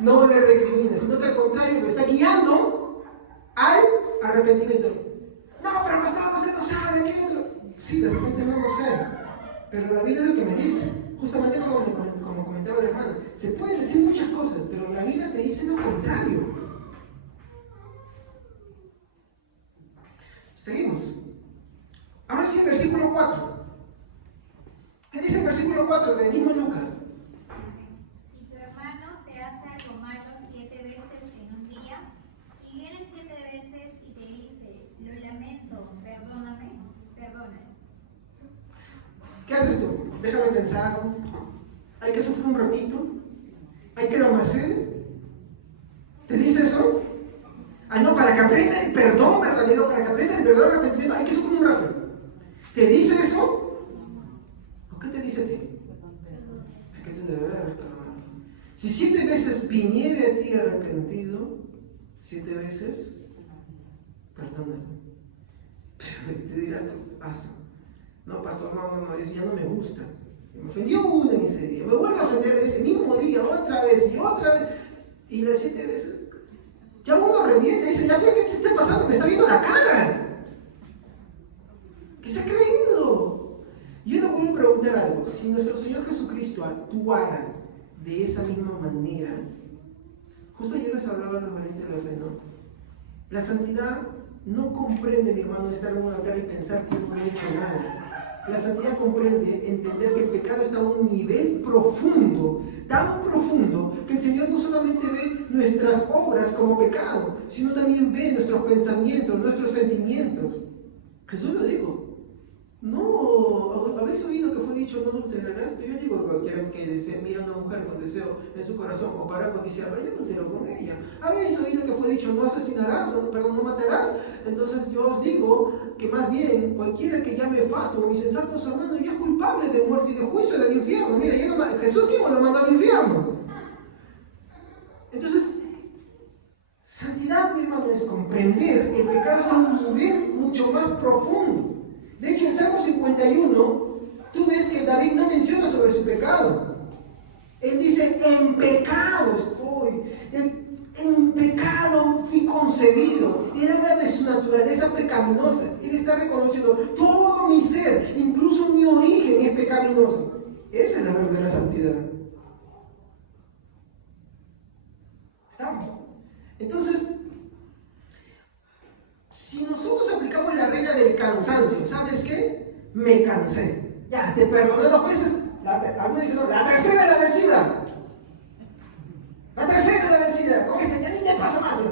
No le recrimina, sino que al contrario, lo está guiando al arrepentimiento. No, pero pastor, usted no sabe, ¿qué otro? Sí, de repente no lo sé, pero la Biblia es lo que me dice. Justamente como comentaba la hermana, se pueden decir muchas cosas, pero la Biblia te dice lo contrario. Seguimos. Ahora sí, el versículo 4. ¿Qué dice el versículo 4 del mismo Lucas? Si tu hermano te hace algo malo 7 veces en un día, y viene 7 veces y te dice, lo lamento, perdóname, perdóname. ¿Qué haces tú? Déjame pensar. Hay que sufrir un ratito. Hay que amanecer. ¿Te dice eso? Ay, no, para que aprenda el perdón verdadero, para que aprenda el verdadero arrepentimiento, hay que sufrir un rato. ¿Te dice eso? ¿O qué te dice a ti? Es que tú debes ver, hermano. Si 7 veces viniere a ti arrepentido, 7 veces, perdónalo. Pero te dirá tu paso. No, pastor, no, eso ya no me gusta. Me ofendió uno en ese día, me vuelve a ofender ese mismo día, otra vez y otra vez. Y las 7 veces, ya uno revienta y dice, ya ve qué te está pasando, me está viendo la cara. ¿Qué se ha creído? Yo le voy a preguntar algo, si nuestro Señor Jesucristo actuara de esa misma manera, justo ayer les hablaba a los valientes de la fe, ¿no? La santidad no comprende, mi hermano, estar en un altar y pensar que no he hecho nada. La santidad comprende entender que el pecado está a un nivel profundo, tan profundo, que el Señor no solamente ve nuestras obras como pecado, sino también ve nuestros pensamientos, nuestros sentimientos. Jesús lo dijo. No, habéis oído que fue dicho no adulterarás, pero yo digo a cualquiera que desee, mira a una mujer con deseo en su corazón o para codiciarla, ya adulteró con ella. Habéis oído que fue dicho no asesinarás, no matarás. Entonces yo os digo que más bien cualquiera que llame fatuo o insensato a su hermano ya es culpable de muerte y de juicio del infierno. Mira, Jesús mismo lo mandó al infierno. Entonces, santidad, mi hermano, es comprender que el pecado está a un nivel mucho más profundo. De hecho, en Salmo 51, tú ves que David no menciona sobre su pecado. Él dice, en pecado estoy, en pecado fui concebido. Y él habla de su naturaleza pecaminosa. Él está reconociendo todo mi ser, incluso mi origen es pecaminoso. Esa es la verdadera santidad. ¿Estamos? Entonces, si nosotros aplicamos la regla del cansancio, ¿sabes qué? Me cansé. Ya, te perdoné 2 veces. Algunos dicen, no, la tercera es la vencida. La tercera es la vencida. Con este ya ni te pasa más.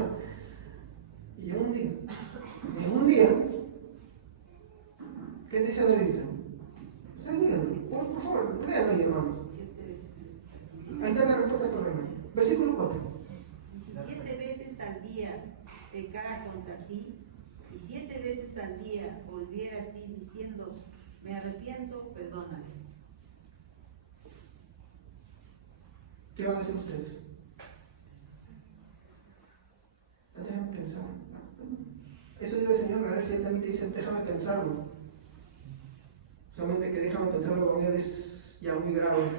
Y en un día, ¿qué dice la Biblia? Ustedes digan, por favor, léanlo, hermanos. Ahí está la respuesta para el hermano. Versículo 4. Si 7 veces al día pecara contra ti, y 7 veces al día volviera a ti diciendo, me arrepiento, perdóname. ¿Qué van a hacer ustedes? Déjame pensar. Eso dice el Señor, a ver si Él también te dice, déjame pensarlo. Solamente que déjame pensarlo con Él es ya muy grave.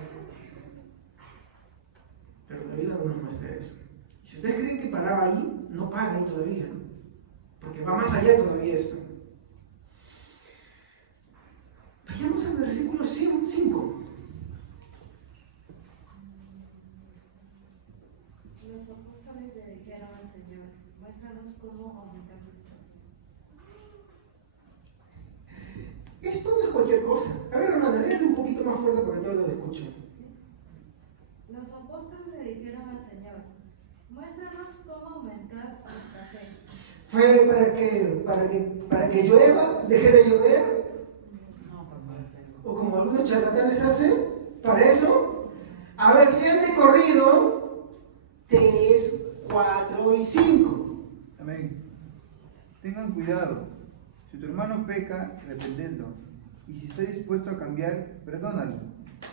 Pero la vida no nos muestra eso. Si ustedes creen que paraba ahí, no para ahí todavía. Porque va más allá todavía esto. más fuerte para que todos lo escuchen. Los apóstoles le dijeron al Señor, muéstranos cómo aumentar nuestra fe. ¿Fe para qué? ¿Para que llueva? ¿Deje de llover? O como algunos charlatanes hacen, ¿para eso? A ver, lean de corrido 3, 4 y 5. Amén. Tengan cuidado. Si tu hermano peca, reprendedlo. Y si está dispuesto a cambiar, perdónalo.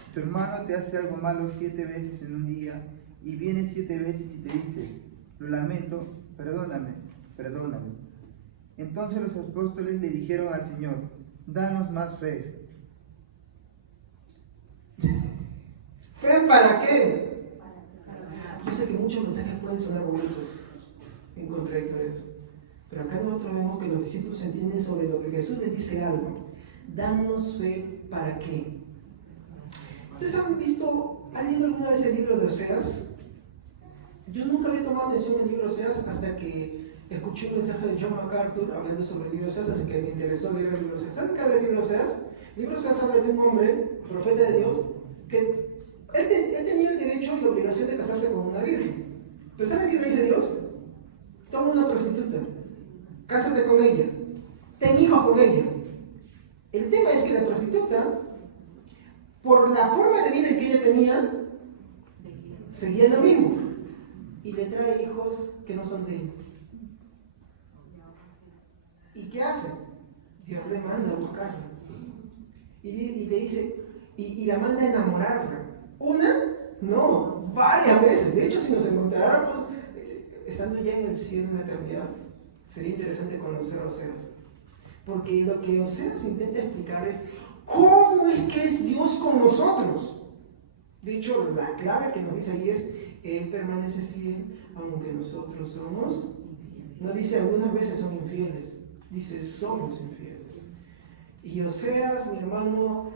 Si tu hermano te hace algo malo 7 veces en un día, y viene 7 veces y te dice, lo lamento, perdóname. Entonces los apóstoles le dijeron al Señor, danos más fe. ¿Fe para qué? Yo sé que muchos mensajes pueden sonar bonitos en contradicción a esto, pero acá nosotros vemos que los discípulos entienden sobre lo que Jesús les dice algo. Danos fe para qué. ¿Ustedes han leído alguna vez el libro de Oseas? Yo nunca había tomado atención al libro de Oseas hasta que escuché un mensaje de John MacArthur hablando sobre el libro de Oseas, así que me interesó leer el libro de Oseas. ¿Saben qué habla del libro de Oseas? El libro de Oseas habla de un hombre, profeta de Dios, que él tenía el derecho y la obligación de casarse con una virgen. Pero ¿saben qué le dice Dios? Toma una prostituta, cásate con ella, ten hijos con ella. El tema es que la prostituta, por la forma de vida que ella tenía, seguía lo mismo y le trae hijos que no son de él. ¿Y qué hace? Dios le manda a buscarla y le dice, y la manda a enamorarla. ¿Una? No, varias veces. De hecho, si nos encontráramos estando ya en el cielo en la eternidad, sería interesante conocer a Oseas. Porque lo que Oseas intenta explicar es cómo es que es Dios con nosotros. De hecho, la clave que nos dice ahí es, Él permanece fiel, aunque nosotros somos, no dice algunas veces son infieles, dice somos infieles. Y Oseas, mi hermano,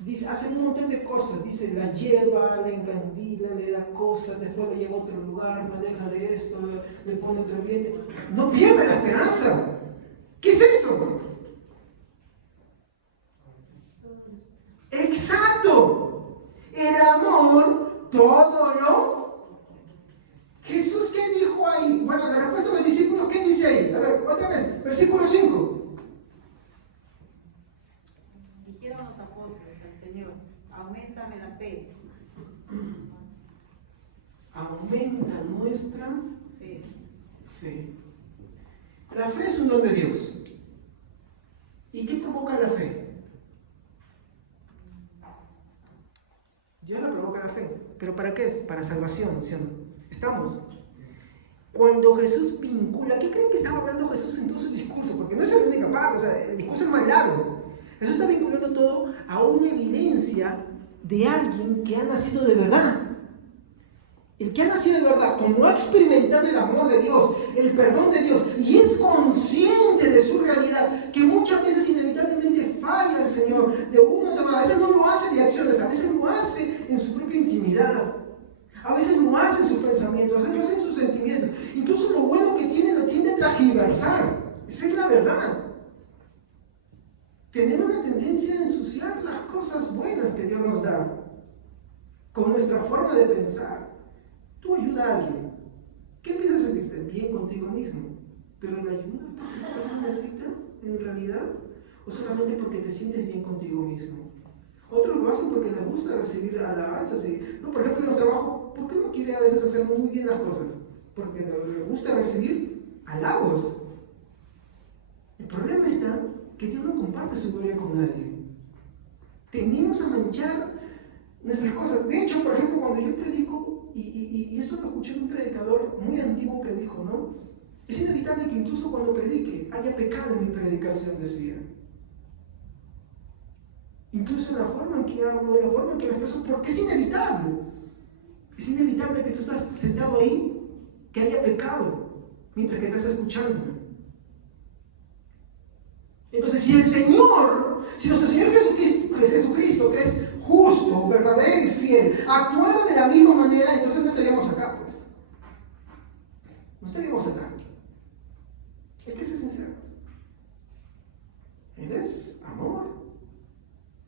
dice, hace un montón de cosas, dice, la lleva, la encandila, le da cosas, después la lleva a otro lugar, la deja de esto, le pone otro ambiente. No pierda la esperanza. ¿Qué es eso? Exacto. El amor todo lo... Jesús, ¿qué dijo ahí? Bueno, la respuesta de los discípulos, ¿qué dice ahí? A ver, otra vez, versículo 5. Dijeron los apóstoles al Señor, auméntame la fe. Aumenta nuestra Fe. fe. La fe es un don de Dios. ¿Y qué provoca la fe? Dios la provoca la fe. ¿Pero para qué es? Para salvación, ¿sí o no? ¿Estamos? Cuando Jesús vincula, ¿qué creen que estaba hablando Jesús en todo su discurso? Porque no es la única parte, o sea, el discurso es más largo. Jesús está vinculando todo a una evidencia de alguien que ha nacido de verdad. El que ha nacido de verdad, como ha experimentado el amor de Dios, el perdón de Dios, y es consciente de su realidad, que muchas veces inevitablemente falla el Señor de una u otra manera. A veces no lo hace de acciones, a veces lo hace en su propia intimidad. A veces lo hace en sus pensamientos, a veces lo hace en sus sentimientos. Incluso lo bueno que tiene lo tiende a transgiversar. Esa es la verdad. Tenemos una tendencia a ensuciar las cosas buenas que Dios nos da con nuestra forma de pensar. Tú ayudas a alguien, ¿qué empiezas a sentirte bien contigo mismo? ¿Pero la ayuda porque esa persona necesita en realidad? ¿O solamente porque te sientes bien contigo mismo? Otros lo hacen porque les gusta recibir alabanzas. No, por ejemplo, en el trabajo, ¿por qué no quiere a veces hacer muy bien las cosas? Porque le gusta recibir halagos. El problema está que Dios no comparte su gloria con nadie. Tenemos a manchar nuestras cosas. De hecho, por ejemplo, cuando yo predico, y esto lo escuché de un predicador muy antiguo que dijo, ¿no? Es inevitable que incluso cuando predique haya pecado en mi predicación, decía. Incluso en la forma en que hablo, en la forma en que me expreso, porque es inevitable. Es inevitable que tú estás sentado ahí, que haya pecado, mientras que estás escuchando. Entonces, si nuestro Señor Jesucristo, que es justo, verdadero y fiel, actuara de la misma manera, entonces no estaríamos acá, pues. No estaríamos acá. Hay que ser sinceros. Él es amor.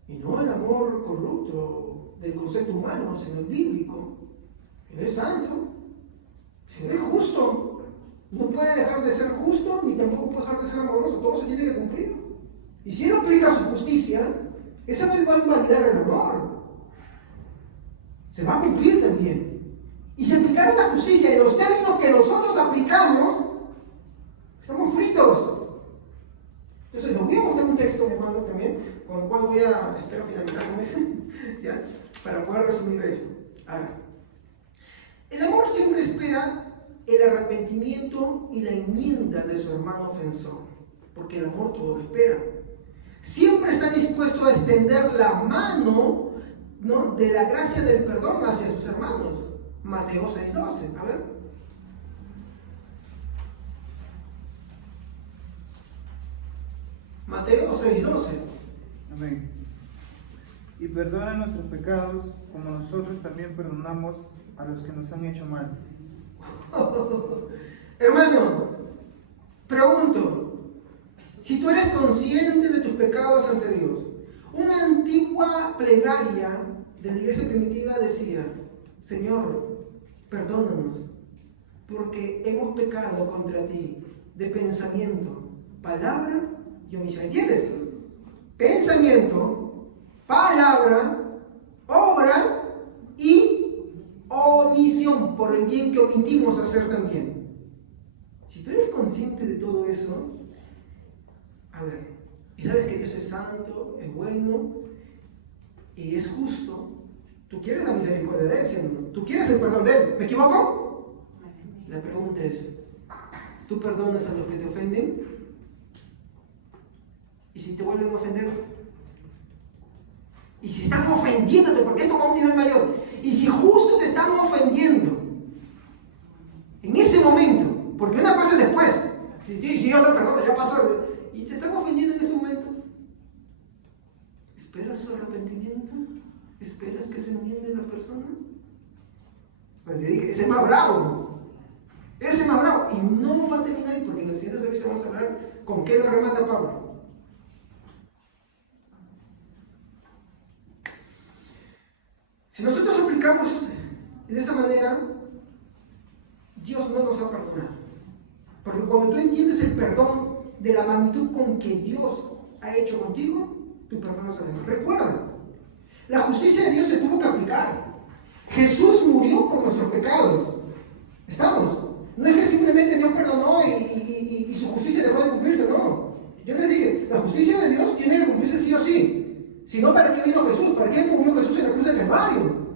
Y no el amor amor corrupto del concepto humano, sino el bíblico. Él es santo, si es justo, no puede dejar de ser justo, ni tampoco puede dejar de ser amoroso, todo se tiene que cumplir. Y si Él aplica su justicia, esa no va a invalidar el amor. Se va a cumplir también. Y si aplicara la justicia en los términos que nosotros aplicamos, estamos fritos. Entonces, les voy a mostrar un texto, mi hermano, también, con el cual voy a, espero finalizar con ese, ¿ya? Para poder resumir esto. Ahora, el amor siempre espera el arrepentimiento y la enmienda de su hermano ofensor, porque el amor todo lo espera. Siempre está dispuesto a extender la mano, ¿no?, de la gracia del perdón hacia sus hermanos. Mateo 6:12. A ver. Mateo 6:12. Amén. Y perdona nuestros pecados, como nosotros también perdonamos a los que nos han hecho mal. Hermano, pregunto, si tú eres consciente de tus pecados ante Dios, una antigua plegaria de la iglesia primitiva decía: Señor, perdónanos, porque hemos pecado contra ti de pensamiento, palabra y omisión. ¿Entiendes? Pensamiento, palabra, obra y omisión, por el bien que omitimos hacer también. Si tú eres consciente de todo eso, a ver, y sabes que Dios es santo, es bueno y es justo, tú quieres la misericordia de Él, ¿sí o no? Tú quieres el perdón de Él. ¿Me equivoco? La pregunta es, ¿tú perdonas a los que te ofenden? ¿Y si te vuelven a ofender? ¿Y si están ofendiéndote? Porque esto va a un nivel mayor. Y si justo te están ofendiendo en ese momento, porque una cosa es después, si yo no perdono, ya pasó, y te están ofendiendo en ese momento, ¿esperas su arrepentimiento? ¿Esperas que se enmiende la persona? Pues te dije, ese es más bravo. Ese es más bravo. Y no va a terminar, porque en el siguiente servicio vamos a hablar con qué lo remata Pablo. Si nosotros aplicamos de esa manera, Dios no nos va a perdonar. Porque cuando tú entiendes el perdón de la magnitud con que Dios ha hecho contigo, tu perdón es además. Recuerda, la justicia de Dios se tuvo que aplicar. Jesús murió por nuestros pecados. ¿Estamos? No es que simplemente Dios perdonó y su justicia dejó de cumplirse, no. Yo les dije, la justicia de Dios tiene que cumplirse sí o sí. Si no, ¿para qué vino Jesús? ¿Para qué murió Jesús en la cruz de Calvario?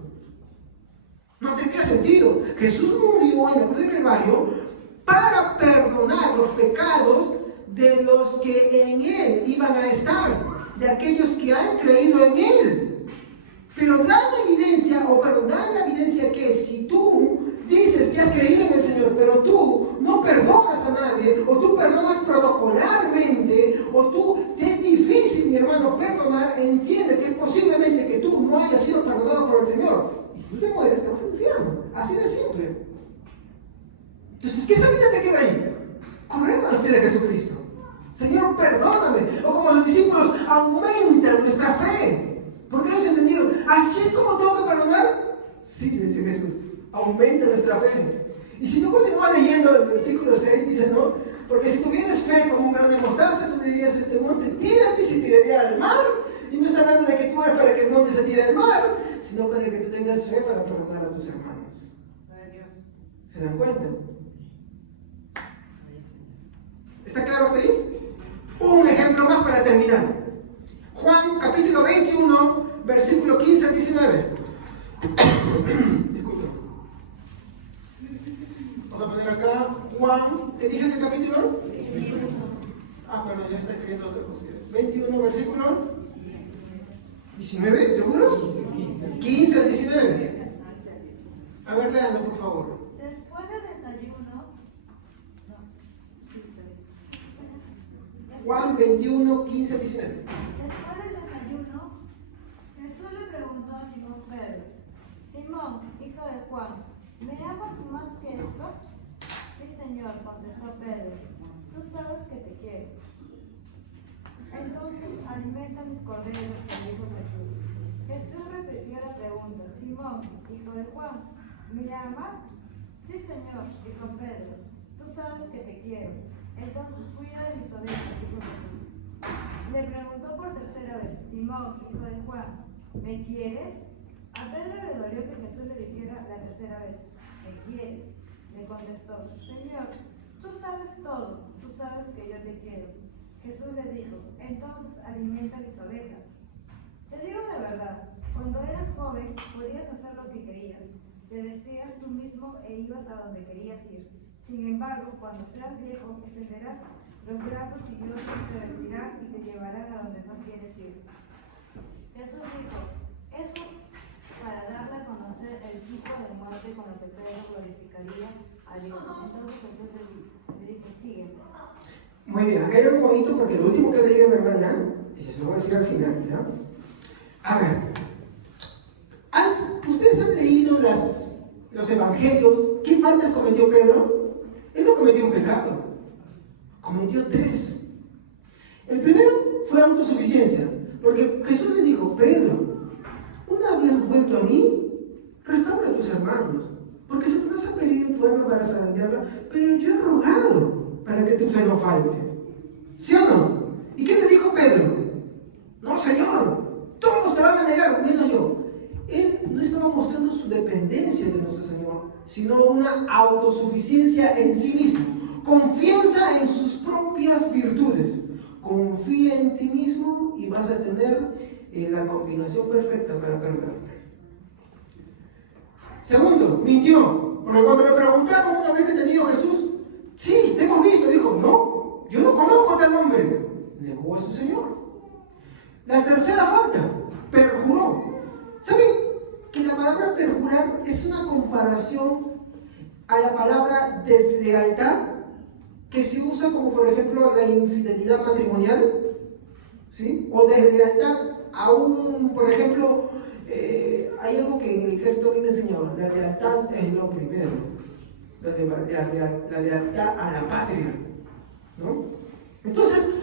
No tendría sentido. Jesús murió en la cruz de Calvario para perdonar los pecados de los que en Él iban a estar, de aquellos que han creído en Él. Pero da la evidencia que si tú dices que has creído en el Señor, pero tú no perdonas a nadie, o tú perdonas protocolarmente, o tú te es difícil, mi hermano, perdonar, entiende que es posiblemente que tú no hayas sido perdonado por el Señor. Y si tú te mueres, te vas al infierno. Así de simple. Entonces, ¿qué salida te queda ahí? Correr a los pies de Jesucristo. Señor, perdóname. O como los discípulos, aumenta nuestra fe. Porque ellos entendieron, ¿así es como tengo que perdonar? Sí, dice Jesús, aumenta nuestra fe. Y si no continúa leyendo el versículo 6, dice, ¿no? Porque si tuvieras fe como un grano de mostaza, tú dirías a este monte, tírate y se tiraría al mar. Y no está hablando de que tú eres para que el monte se tire al mar, sino para que tú tengas fe para perdonar a tus hermanos. ¿Se dan cuenta? ¿Está claro así? Un ejemplo más para terminar. Juan capítulo 21, versículo 15 al 19. Disculpe. Vamos a poner acá Juan, ¿qué dije qué capítulo? 21. Perdón, ya está escribiendo otra cosa. 21, versículo 19, ¿seguros? 15 al 19. A ver, léanlo, por favor. Después del desayuno, Juan 21, 15 al 19. Después del desayuno, Jesús le preguntó a Simón Pedro: Simón, hijo de Juan, ¿me amas más que esto? Sí, Señor, contestó Pedro, tú sabes que te quiero. Entonces alimenta mis corderos, le dijo Jesús. Jesús repitió la pregunta. Simón, hijo de Juan, ¿me amas? Sí, Señor, dijo Pedro. Tú sabes que te quiero. Entonces cuida de mis ovejas, dijo Jesús. Le preguntó por tercera vez. Simón, hijo de Juan, ¿me quieres? A Pedro le dolió que Jesús le dijera la tercera vez. ¿Me quieres? Le contestó. Señor, tú sabes todo. Tú sabes que yo te quiero. Jesús le dijo. Entonces alimenta mis ovejas. Te digo la verdad, cuando eras joven podías hacer lo que querías, te vestías tú mismo e ibas a donde querías ir. Sin embargo, cuando seas viejo, extenderás los brazos y Dios te vestirá y te llevará a donde no quieres ir. Jesús dijo, eso para darle a conocer el tipo de muerte con el que Pedro glorificaría a Dios. Entonces Jesús le dijo, sígueme. Muy bien, acá hay algo bonito porque lo último que le diga a mi hermana, y se lo voy a decir al final, ¿ya? A ver, ¿ustedes han leído los evangelios? ¿Qué faltas cometió Pedro? Él no cometió un pecado, cometió 3. El primero fue autosuficiencia, porque Jesús le dijo, Pedro, una vez vuelto a mí, restaura a tus hermanos, porque Satanás ha pedido tu alma para zarandearla, pero yo he rogado para que tu fe no falte. ¿Sí o no? ¿Y qué le dijo Pedro? No, Señor, todos te van a negar, menos yo. Él no estaba mostrando su dependencia de nuestro Señor, sino una autosuficiencia en sí mismo, confianza en sus propias virtudes. Confía en ti mismo y vas a tener la combinación perfecta para perderte. Segundo, mintió, porque cuando le preguntaron una vez que tenía Jesús, sí, te hemos visto, dijo, no, yo no conozco a tal hombre. Negó a su Señor. La tercera falta, perjuró. ¿Saben que la palabra perjurar es una comparación a la palabra deslealtad que se usa como por ejemplo la infidelidad matrimonial? ¿Sí? O deslealtad a por ejemplo, hay algo que en el ejército a mí me enseñaba, la lealtad es lo primero, la lealtad a la patria, ¿no? Entonces,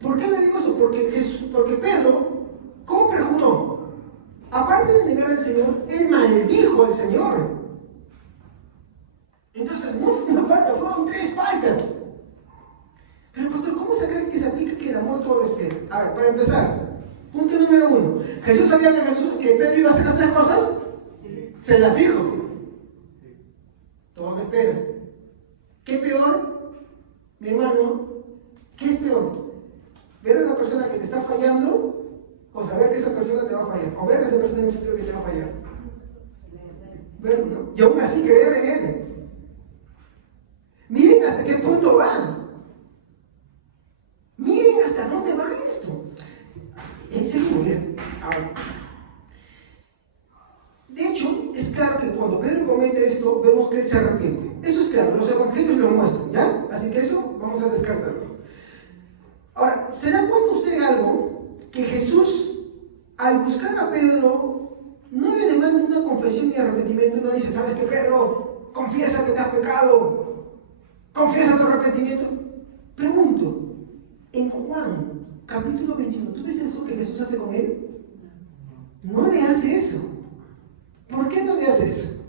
¿por qué le digo eso? Porque Pedro, ¿cómo perjuró? Aparte de negar al Señor, él maldijo al Señor. Entonces, no fue una falta, fueron 3 faltas. Pero, pastor, ¿cómo se cree que se aplica que el amor todo lo espera? A ver, para empezar, punto número 1. ¿Jesús sabía que Pedro iba a hacer las 3 cosas? Sí. Se las dijo. Sí. Todo lo espera. ¿Qué peor, mi hermano? ¿Qué es peor? ¿Ver a una persona que te está fallando o saber que esa persona te va a fallar? ¿O ver a esa persona en el futuro que te va a fallar? Verlo, ¿no? Y aún así creer en él. Miren hasta qué punto va. Miren hasta dónde va esto. Seguimos, miren. Ahora. De hecho, es claro que cuando Pedro comete esto, vemos que él se arrepiente. Eso es claro, los evangelios lo muestran, ¿ya? Así que eso vamos a descartarlo. Ahora, ¿se da cuenta usted algo? Que Jesús, al buscar a Pedro, no le demanda una confesión y arrepentimiento, no dice, ¿sabes qué, Pedro? Confiesa que te has pecado, confiesa tu arrepentimiento. Pregunto, en Juan, capítulo 21, ¿tú ves eso que Jesús hace con él? No le hace eso. ¿Por qué no le hace eso?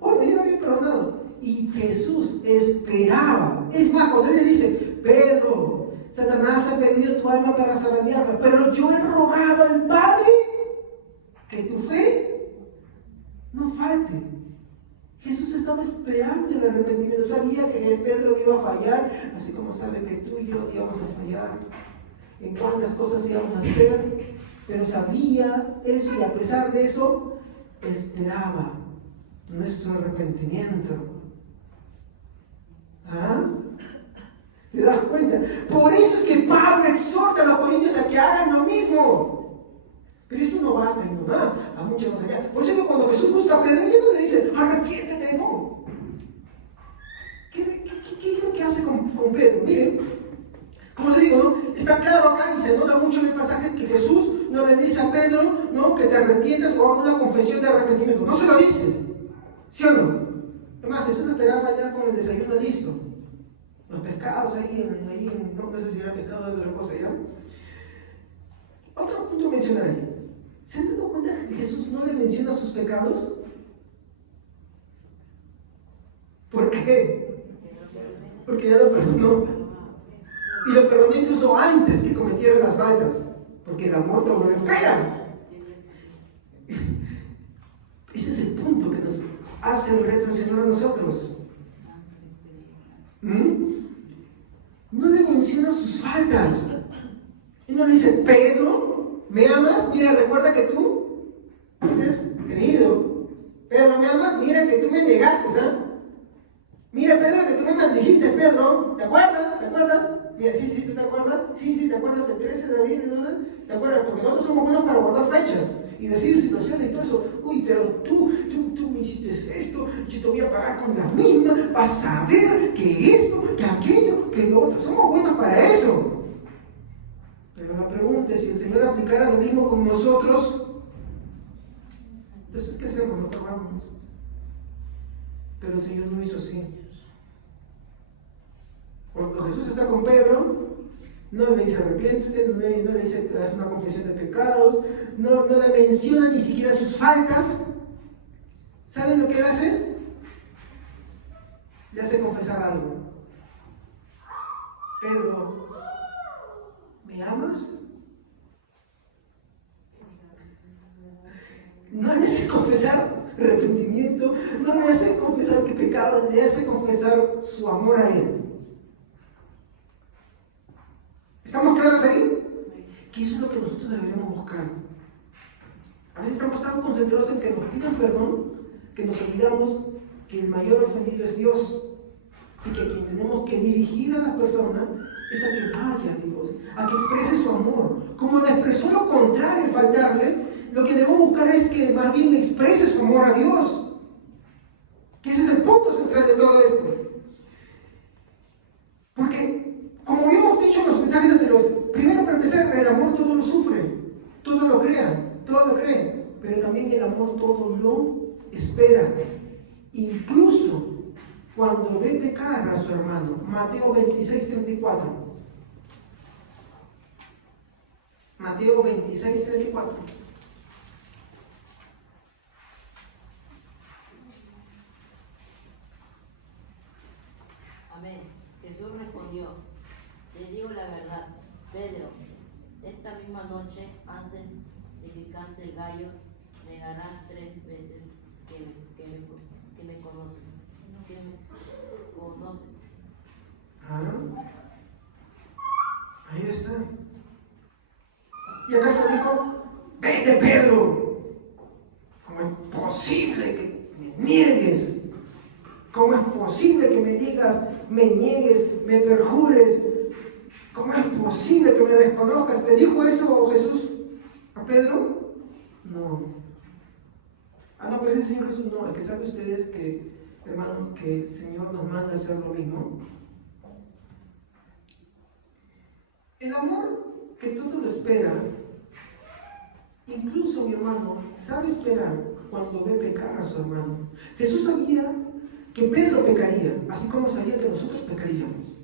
Bueno, ya lo había perdonado. Y Jesús esperaba. Es más, cuando él le dice, Pedro, Satanás ha pedido tu alma para zarandearla, pero yo he rogado al Padre que tu fe no falte. Jesús estaba esperando el arrepentimiento. Sabía que Pedro iba a fallar, así como sabe que tú y yo íbamos a fallar. En cuántas cosas íbamos a hacer, pero sabía eso y a pesar de eso, esperaba nuestro arrepentimiento. ¿Ah? ¿Te das cuenta? Por eso es que Pablo exhorta a los corintios a que hagan lo mismo. Pero esto no basta, no da, a mucho más allá. Por eso es que cuando Jesús busca a Pedro, ya no le dice, arrepiéntete, no. ¿Qué es lo que hace con Pedro? Miren, como le digo, ¿no? Está claro acá y se nota mucho en el pasaje que Jesús no le dice a Pedro, ¿no?, que te arrepientas o haga una confesión de arrepentimiento. No se lo dice. ¿Sí o no? Además, Jesús lo esperaba ya con el desayuno listo. Los pescados ahí no sé si era pescado o otra cosa, ¿ya? Otro punto mencionaría. ¿Se han dado cuenta que Jesús no le menciona sus pecados? ¿Por qué? Porque ya lo perdonó. Y lo perdonó incluso antes que cometiera las faltas. Porque el amor todo lo espera. Ese es el punto que nos hace retroceder a nosotros. No le menciona sus faltas. Y no le dice, Pedro, ¿me amas? Mira, recuerda que tú eres creído. Pedro, ¿me amas? Mira que tú me negaste, ¿sabes? Mira, Pedro, que tú me maldijiste, Pedro. ¿Te acuerdas? ¿Te acuerdas? Mira, sí, ¿tú te acuerdas? Sí, ¿te acuerdas? El 13 de abril, ¿no? ¿Te acuerdas? Porque nosotros somos buenos para guardar fechas y decir situaciones y todo eso. Uy, pero tú me hiciste esto, yo te voy a pagar con la misma, vas a ver que esto, que aquello, que lo otro. Somos buenos para eso. Pero la pregunta es, si el Señor aplicara lo mismo con nosotros, entonces, ¿qué hacemos? Nos ahorramos. Pero el Señor no hizo así. Cuando Jesús está con Pedro, no le dice arrepiéntete, no le dice haz una confesión de pecados, no le menciona ni siquiera sus faltas. ¿Saben lo que él hace? Le hace confesar algo. Pedro, ¿me amas? No le hace confesar arrepentimiento, no le hace confesar que pecado, le hace confesar su amor a él. ¿Estamos claros ahí? Que eso es lo que nosotros deberíamos buscar. A veces estamos tan concentrados en que nos pidan perdón, que nos olvidamos que el mayor ofendido es Dios, y que quien tenemos que dirigir a las personas es a que vaya a Dios, a que exprese su amor. Como le expresó lo contrario, faltarle, lo que debemos buscar es que más bien exprese su amor a Dios. Que ese es el punto central de todo esto. Porque, como habíamos dicho en los mensajes anteriores, primero para empezar, el amor todo lo sufre, todo lo crea, todo lo cree, pero también el amor todo lo espera. Incluso cuando ve pecar a su hermano. Mateo 26:34. Mateo 26:34. Amén. Jesús respondió, te digo la verdad, Pedro, esta misma noche, antes de que cante el gallo, negarás 3 veces que me conoces. Que me conoces. Ahí está. ¿Y acaso dijo, vete Pedro? ¿Cómo es posible que me niegues? ¿Cómo es posible que me digas, me niegues, me perjures? ¿Cómo es posible que me desconozcas? ¿Le dijo eso Jesús a Pedro? No. No, pues el Señor Jesús no. El que sabe ustedes que, hermanos, que el Señor nos manda a hacer lo mismo. El amor que todo lo espera, incluso mi hermano, sabe esperar cuando ve pecar a su hermano. Jesús sabía que Pedro pecaría, así como sabía que nosotros pecaríamos.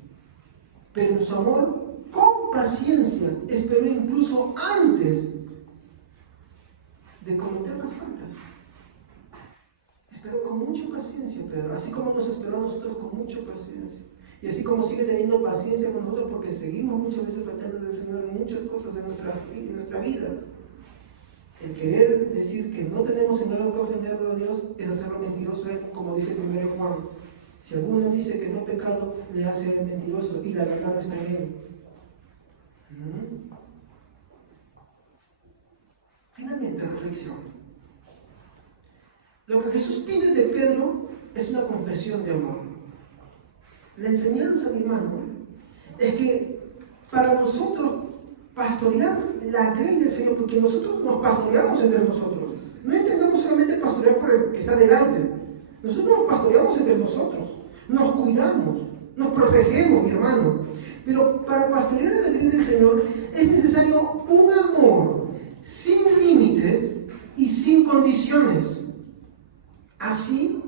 Pero en su amor, con paciencia, esperó incluso antes de cometer las faltas. Esperó con mucha paciencia, Pedro, así como nos esperó a nosotros con mucha paciencia. Y así como sigue teniendo paciencia con nosotros, porque seguimos muchas veces faltando del Señor en muchas cosas de nuestra vida. El querer decir que no tenemos en algo que ofenderlo a Dios es hacerlo mentiroso, como dice 1 Juan. Si alguno dice que no es pecado, le hace mentiroso y la verdad no está en él. Finalmente, reflexión. Lo que Jesús pide de Pedro es una confesión de amor. La enseñanza, mi hermano, es que para nosotros pastorear la grey del Señor, porque nosotros nos pastoreamos entre nosotros. No intentamos solamente pastorear por el que está delante. Nosotros nos pastoreamos entre nosotros. Nos cuidamos, nos protegemos, mi hermano. Pero para pastorear la grey del Señor es necesario un amor sin límites y sin condiciones. Así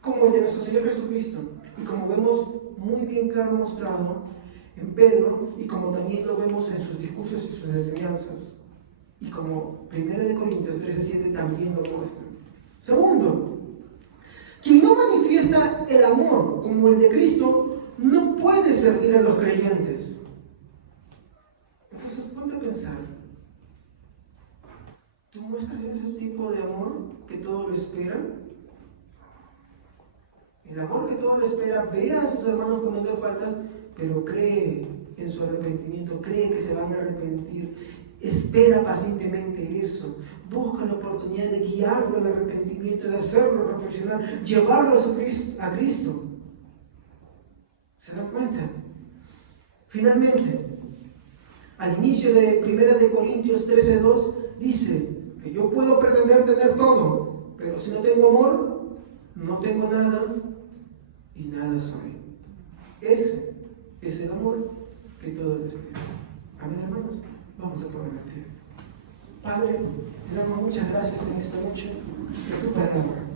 como el de nuestro Señor Jesucristo. Y como vemos muy bien claro mostrado en Pedro, y como también lo vemos en sus discursos y sus enseñanzas. Y como 1 Corintios 13:7 también lo muestra. Segundo, quien no manifiesta el amor como el de Cristo no puede servir a los creyentes. Entonces ponte a pensar, ¿tú muestras ese tipo de amor que todo lo espera? El amor que todo lo espera, ve a sus hermanos cometer faltas, pero cree en su arrepentimiento, cree que se van a arrepentir, espera pacientemente eso, busca la oportunidad de guiarlo al arrepentimiento, de hacerlo reflexionar, llevarlo a Cristo. ¿Se dan cuenta? Finalmente, al inicio de 1 Corintios 13:2 dice que yo puedo pretender tener todo, pero si no tengo amor, no tengo nada y nada soy. Ese es el amor que todos espera. Amén, hermanos. Vamos a poner en pie. Padre, te damos muchas gracias en esta noche por tu palabra.